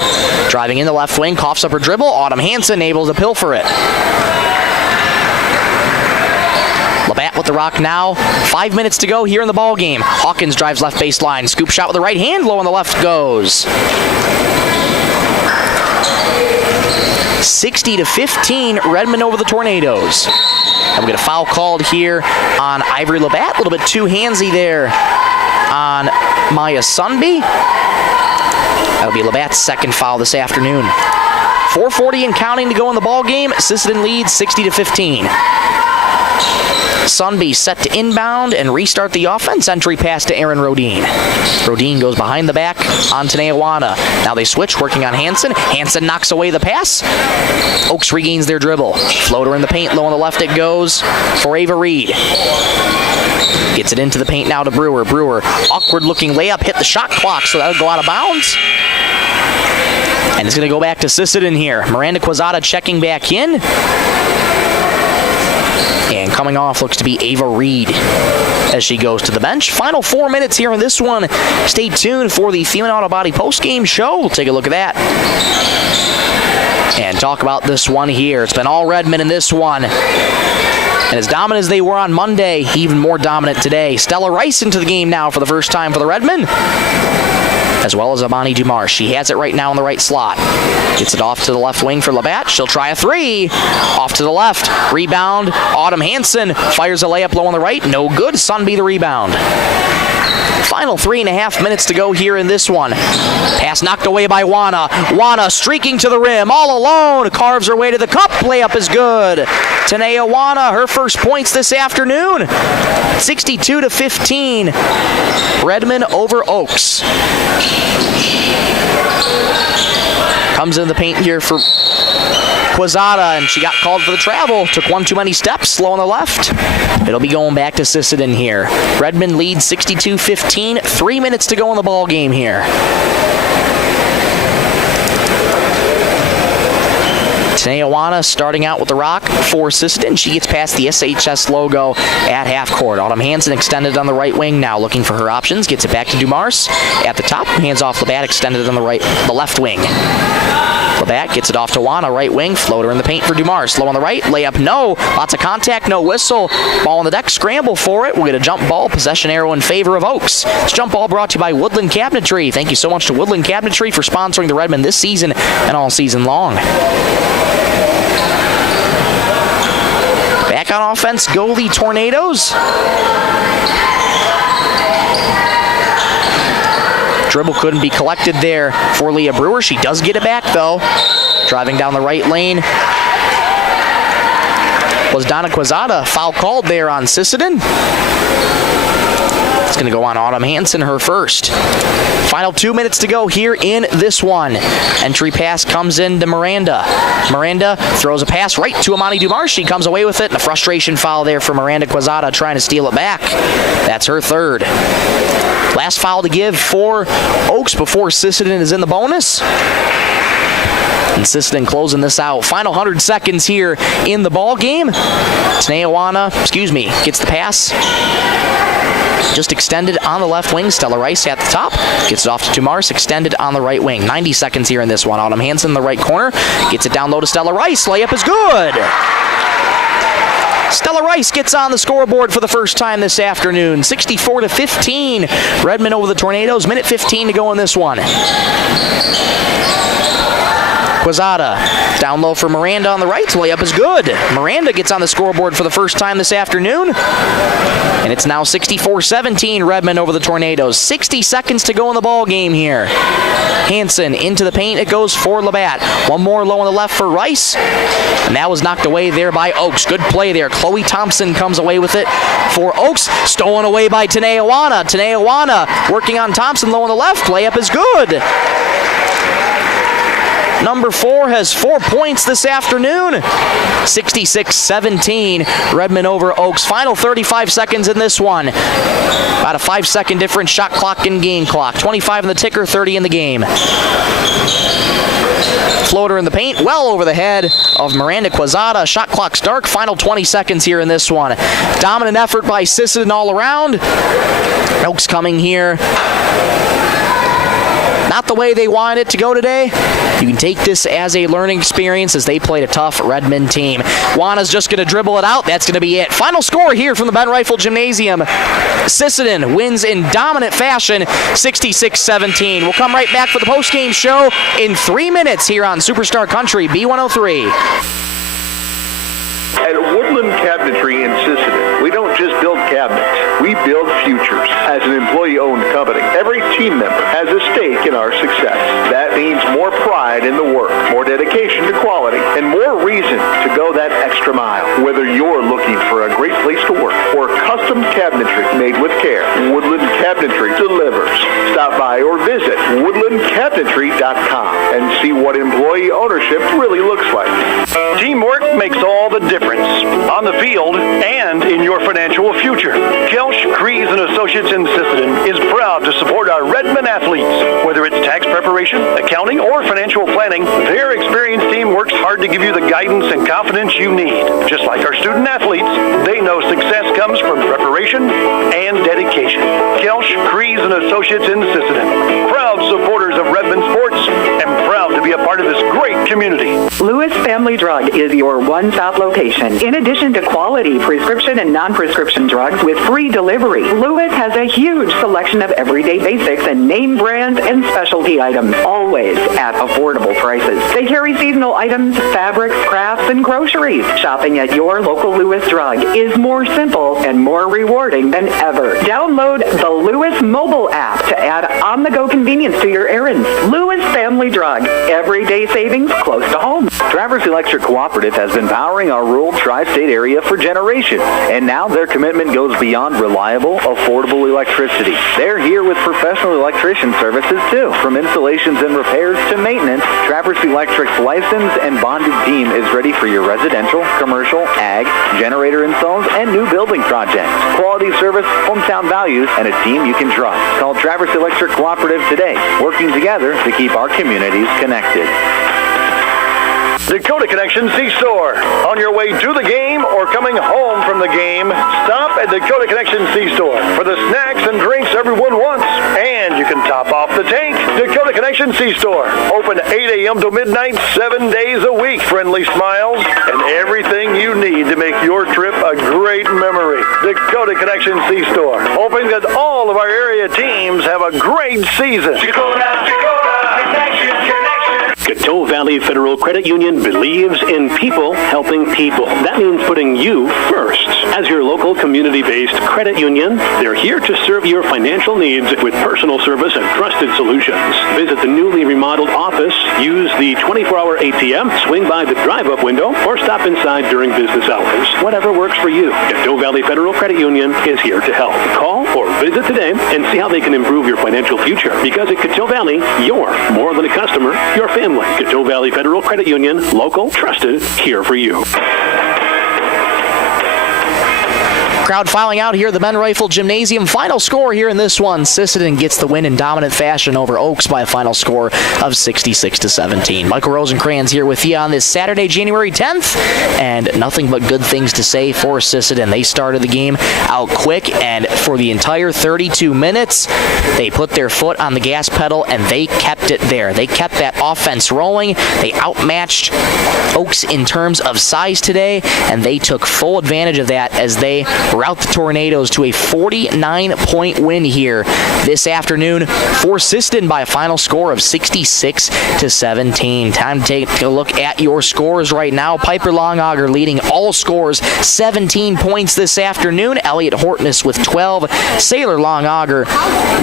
driving in the left wing, coughs up her dribble. Autumn Hansen able to pilfer it. Labatt with the rock now. 5 minutes to go here in the ball game. Hawkins drives left baseline. Scoop shot with the right hand. Low on the left goes. 60-15, Redmond over the Tornadoes. And we get a foul called here on Ivory Labatt. A little bit too handsy there on Maya Sunby. That'll be Labatt's second foul this afternoon. 4:40 and counting to go in the ball game. Sisseton leads 60-15. Sunby set to inbound and restart the offense. Entry pass to Aaron Rodine. Rodine goes behind the back on Taneawana. Now they switch, working on Hansen. Hansen knocks away the pass. Oaks regains their dribble. Floater in the paint, low on the left it goes for Ava Reed. Gets it into the paint now to Brewer. Brewer, awkward looking layup, hit the shot clock, so that'll go out of bounds. And it's going to go back to Sisseton here. Miranda Quezada checking back in. And coming off looks to be Ava Reed as she goes to the bench. Final 4 minutes here in this one. Stay tuned for the Thielen Auto Body post-game show. We'll take a look at that and talk about this one here. It's been all Redmond in this one. And as dominant as they were on Monday, even more dominant today. Stella Rice into the game now for the first time for the Redmen, as well as Amani Dumarsh. She has it right now in the right slot. Gets it off to the left wing for Labatt. She'll try a three. Off to the left. Rebound. Autumn Hansen fires a layup low on the right. No good. Sunby the rebound. Final 3.5 minutes to go here in this one. Pass knocked away by Wana. Wana streaking to the rim all alone. Carves her way to the cup. Layup is good. Tanea Wana, her first points this afternoon. 62-15. Redmond over Oaks. Comes in the paint here for Quezada, and she got called for the travel. Took one too many steps, slow on the left. It'll be going back to Sisseton here. Redmond leads 62-15. 3 minutes to go in the ball game here. Tanea Wana starting out with the rock for Sisseton. She gets past the SHS logo at half court. Autumn Hansen extended on the right wing now, looking for her options. Gets it back to Dumarsh at the top. Hands off Labatt, extended on the left wing. Labatt gets it off to Wana, right wing. Floater in the paint for Dumarsh. Low on the right. Layup, no. Lots of contact, no whistle. Ball on the deck, scramble for it. We'll get a jump ball. Possession arrow in favor of Oaks. This jump ball brought to you by Woodland Cabinetry. Thank you so much to Woodland Cabinetry for sponsoring the Redmen this season and all season long. Back on offense go the Tornadoes. Dribble couldn't be collected there for Leah Brewer. She does get it back, though. Driving down the right lane was Donna Quezada. Foul called there on Sisseton. It's going to go on Autumn Hansen, her first. Final 2 minutes to go here in this one. Entry pass comes in to Miranda. Miranda throws a pass right to Amani Dumarsh. She comes away with it, and a frustration foul there for Miranda Quezada trying to steal it back. That's her third. Last foul to give for Oaks before Sisseton is in the bonus. And Sisseton closing this out. Final 100 seconds here in the ball game. Tanea Wana, gets the pass. Just extended on the left wing. Stella Rice at the top. Gets it off to Dumarsh. Extended on the right wing. 90 seconds here in this one. Autumn Hansen in the right corner. Gets it down low to Stella Rice. Layup is good. Stella Rice gets on the scoreboard for the first time this afternoon. 64-15. Redmond over the Tornadoes. Minute 15 to go in this one. Quezada down low for Miranda on the right. Layup is good. Miranda gets on the scoreboard for the first time this afternoon. And it's now 64-17 Redmond over the Tornadoes. 60 seconds to go in the ball game here. Hansen into the paint. It goes for Labatt. One more low on the left for Rice. And that was knocked away there by Oaks. Good play there. Chloe Thompson comes away with it for Oaks. Stolen away by Tanea Wana. Tanea Wana working on Thompson low on the left. Layup is good. Number 4 has 4 points this afternoon. 66-17. Redmond over Oaks. Final 35 seconds in this one. About a 5-second difference. Shot clock and game clock. 25 in the ticker, 30 in the game. Floater in the paint, well over the head of Miranda Quezada. Shot clock's dark. Final 20 seconds here in this one. Dominant effort by Sisseton all around. Oaks coming here. Not the way they wanted it to go today. You can take this as a learning experience as they played a tough Redmond team. Wana's just going to dribble it out. That's going to be it. Final score here from the Ben Rifle Gymnasium. Sisseton wins in dominant fashion, 66-17. We'll come right back for the postgame show in 3 minutes here on Superstar Country B103. At Woodland Cabinetry in Sisseton, we don't just build cabinets, we build futures. As an employee-owned company, every team member has a stake in our success. That means more pride in the work, more dedication to quality, and more reason to go that extra mile. Whether you're looking for a great place to work or custom cabinetry made with care, Woodland Cabinetry delivers. Stop by or visit Woodland Cabinetry LewisTreat.com and see what employee ownership really looks like. Teamwork makes all the difference on the field and in your financial future. Kelsch, Kreese & Associates in Sisseton is proud to support our Redmond athletes. Whether it's tax preparation, accounting, or financial planning, their experienced team works hard to give you the guidance and confidence you need. Just like our student athletes, they know success comes from preparation and dedication. Kelsch, Kreese & Associates in Sisseton, proud supporters of Redmond sports and proud to be a part of this great community. Lewis Family Drug is your one-stop location. In addition to quality prescription and non-prescription drugs with free delivery, Lewis has a huge selection of everyday basics and name brands and specialty items, always at affordable prices. They carry seasonal items, fabrics, crafts, and groceries. Shopping at your local Lewis Drug is more simple and more rewarding than ever. Download the Lewis mobile app to add on-the-go convenience to your errands. Lewis Family Drug, everyday savings close to home. Traverse Electric Cooperative has been powering our rural tri-state area for generations, and now their commitment goes beyond reliable, affordable electricity. They're here with professional electrician services too. From installations and repairs to maintenance, Traverse Electric's licensed and bonded team is ready for your residential, commercial, ag, generator installs, and new building projects. Quality service, hometown values, and a team you can trust. Call Traverse Electric Cooperative today, working together to keep our communities connected. Dakota Connection C-Store. On your way to the game or coming home from the game, stop at Dakota Connection C-Store for the snacks and drinks everyone wants. And you can top off the tank. Dakota Connection C-Store. Open 8 a.m. to midnight, 7 days a week. Friendly smiles and everything you need to make your trip a great memory. Dakota Connection C-Store. Hoping that all of our area teams have a great season. Dakota Connection. Coteau Valley Federal Credit Union believes in people helping people. That means putting you first. As your local community-based credit union, they're here to serve your financial needs with personal service and trusted solutions. Visit the newly remodeled office, use the 24-hour ATM, swing by the drive-up window, or stop inside during business hours. Whatever works for you, Coteau Valley Federal Credit Union is here to help. Call or visit today and see how they can improve your financial future. Because at Coteau Valley, you're more than a customer, you're family. Coteau Valley Federal Credit Union, local, trusted, here for you. Crowd filing out here at the Ben Rifle Gymnasium. Final score here in this one. Sisseton gets the win in dominant fashion over Oaks by a final score of 66-17. Michael Rosencrans here with you on this Saturday, January 10th, and nothing but good things to say for Sisseton. They started the game out quick, and for the entire 32 minutes, they put their foot on the gas pedal, and they kept it there. They kept that offense rolling. They outmatched Oaks in terms of size today, and they took full advantage of that as they rout the Tornadoes to a 49-point win here this afternoon for Sisseton by a final score of 66-17. Time to take a look at your scores right now. Piper Longauger leading all scores, 17 points this afternoon. Elliot Hortness with 12. Sailor Longauger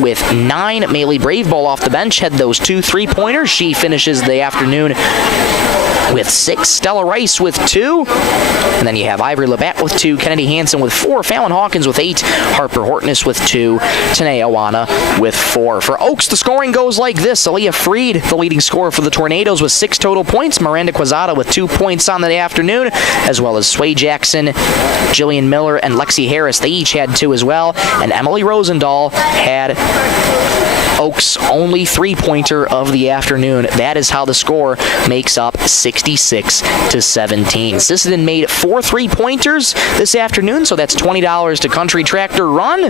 with 9. Maylee Braveball off the bench had those 2 3-pointers. She finishes the afternoon with 6. Stella Rice with 2. And then you have Ivory Labatt with 2. Kennedy Hansen with 4. Fallon Hawkins with 8. Harper Hortness with 2. Tanae Awana with 4. For Oaks, the scoring goes like this. Aaliyah Freed, the leading scorer for the Tornadoes, with 6 total points. Miranda Quezada with 2 points on the afternoon, as well as Sway Jackson, Jillian Miller, and Lexi Harris. They each had 2 as well. And Emily Rosendahl had Oaks' only 3-pointer of the afternoon. That is how the score makes up 66-17. Sisseton made 4 3-pointers this afternoon, so that's $20 to Country Tractor Run.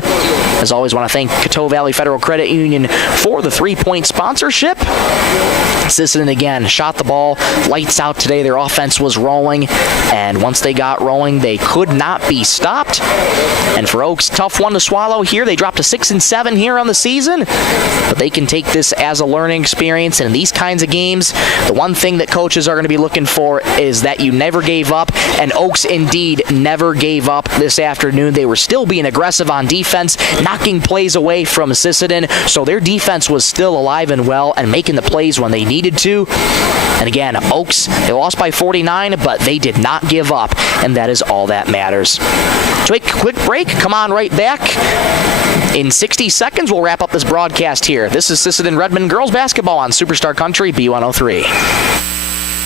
As always, want to thank Coteau Valley Federal Credit Union for the 3-point sponsorship. Sisseton again shot the ball lights out today. Their offense was rolling, and once they got rolling, they could not be stopped. And for Oaks, tough one to swallow here. They dropped to 6-7 here on the season, but they can take this as a learning experience. And in these kinds of games, the one thing that coaches are going to be looking for is that you never gave up, and Oaks indeed never gave up this afternoon. They were still being aggressive on defense, knocking plays away from Sisseton, so their defense was still alive and well and making the plays when they needed to. And again, Oaks, they lost by 49, but they did not give up, and that is all that matters. Take a quick break. Come on right back. In 60 seconds, we'll wrap up this broadcast here. This is Sisseton Redmond girls basketball on Superstar Country B103.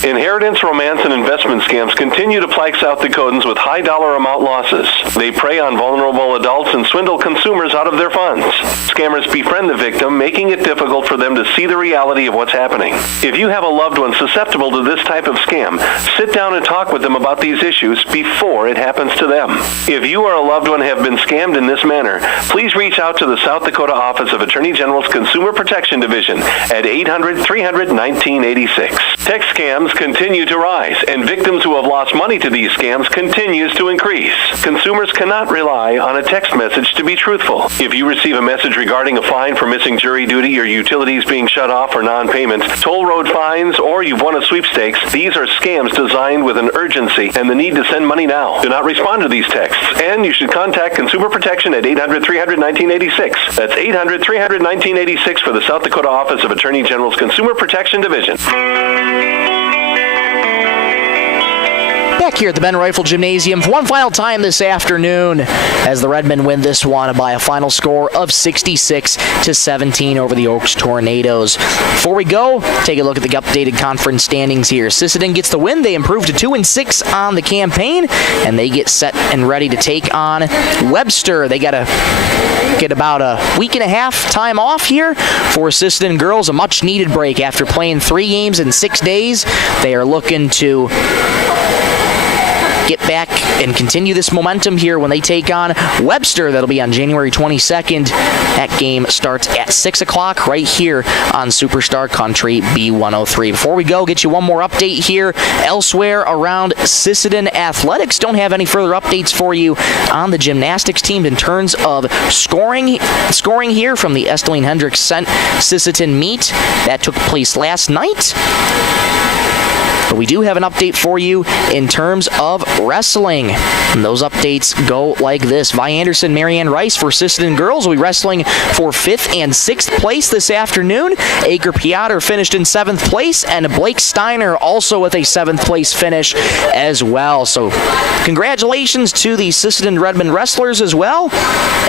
Inheritance, romance, and investment scams continue to plague South Dakotans with high dollar amount losses. They prey on vulnerable adults and swindle consumers out of their funds. Scammers befriend the victim, making it difficult for them to see the reality of what's happening. If you have a loved one susceptible to this type of scam, sit down and talk with them about these issues before it happens to them. If you or a loved one have been scammed in this manner, please reach out to the South Dakota Office of Attorney General's Consumer Protection Division at 800-300-1986. Text scams continue to rise, and victims who have lost money to these scams continues to increase. Consumers cannot rely on a text message to be truthful. If you receive a message regarding a fine for missing jury duty or utilities being shut off for non-payment, toll road fines, or you've won a sweepstakes, these are scams designed with an urgency and the need to send money now. Do not respond to these texts, and you should contact Consumer Protection at 800-300-1986. That's 800-300-1986 for the South Dakota Office of Attorney General's Consumer Protection Division. Back here at the Ben Rifle Gymnasium for one final time this afternoon as the Redmen win this one by a final score of 66-17 over the Oaks Tornadoes. Before we go, take a look at the updated conference standings here. Sisseton gets the win. They improve to 2-6 on the campaign, and they get set and ready to take on Webster. They got to get about a week and a half time off here for Sisseton girls, a much-needed break after playing 3 games in 6 days. They are looking to get back and continue this momentum here when they take on Webster. That'll be on January 22nd. That game starts at 6 o'clock right here on Superstar Country B103. Before we go, get you one more update here. Elsewhere around Sisseton Athletics, don't have any further updates for you on the gymnastics team in terms of scoring here from the Esteline Hendricks Sisseton meet. That took place last night. But we do have an update for you in terms of wrestling. And those updates go like this. Vi Anderson, Marianne Rice for Sisseton girls will be wrestling for 5th and 6th place this afternoon. Aker Piotr finished in 7th place, and Blake Steiner also with a 7th place finish as well. So congratulations to the Sisseton Redmond wrestlers as well.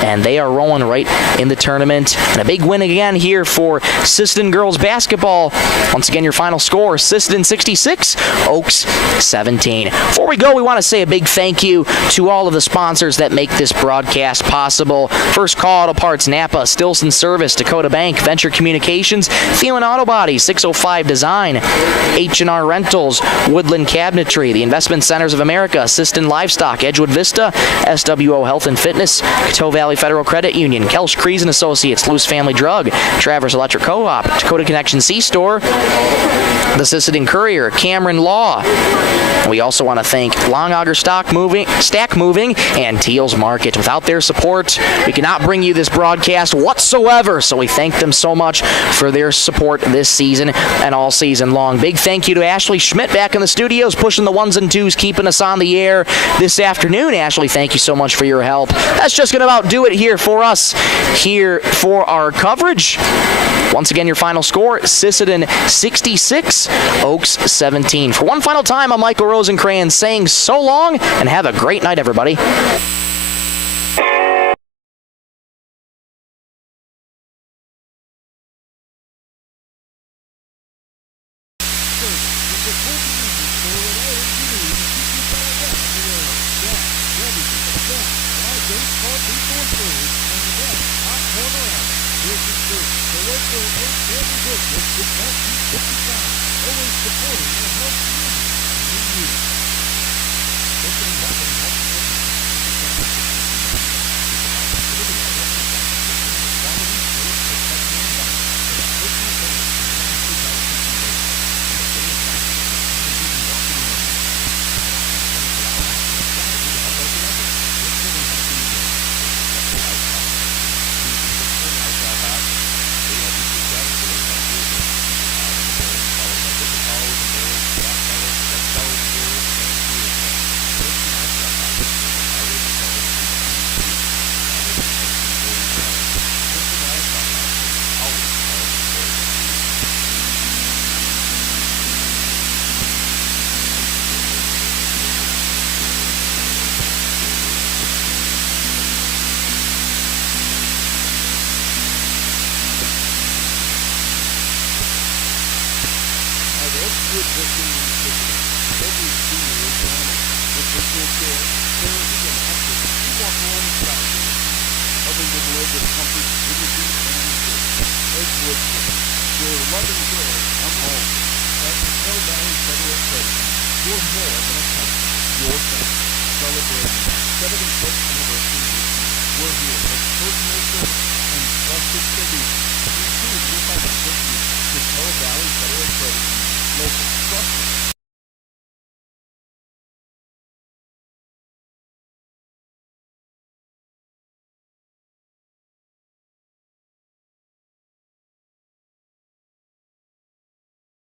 And they are rolling right in the tournament. And a big win again here for Sisseton girls basketball. Once again, your final score, Sisseton 66, Oaks 17. Before we go, we want to say a big thank you to all of the sponsors that make this broadcast possible. First Call Auto Parts, Napa, Stilson Service, Dakota Bank, Venture Communications, Thielen Auto Body, 605 Design, H&R Rentals, Woodland Cabinetry, the Investment Centers of America, Sisseton Livestock, Edgewood Vista, SWO Health and Fitness, Coteau Valley Federal Credit Union, Kelsch Kreese and Associates, Loose Family Drug, Travers Electric Co-op, Dakota Connection C-Store, the Sisseton Courier, Cameron Law. We also want to thank Long Auger Stack Moving, and Teals Market. Without their support, we cannot bring you this broadcast whatsoever, so we thank them so much for their support this season and all season long. Big thank you to Ashley Schmidt back in the studios, pushing the ones and twos, keeping us on the air this afternoon. Ashley, thank you so much for your help. That's just going to about do it here for us, here for our coverage. Once again, your final score, Sisseton 66, Oaks 17. For one final time, I'm Michael Rosencrans saying so long and have a great night, everybody. Edgewood Victory in Sisseton. Every senior is honored with personal care, therapy, and comfort. We walk alongside them, helping them live with comfort, dignity, and care. Edgewood, where love and care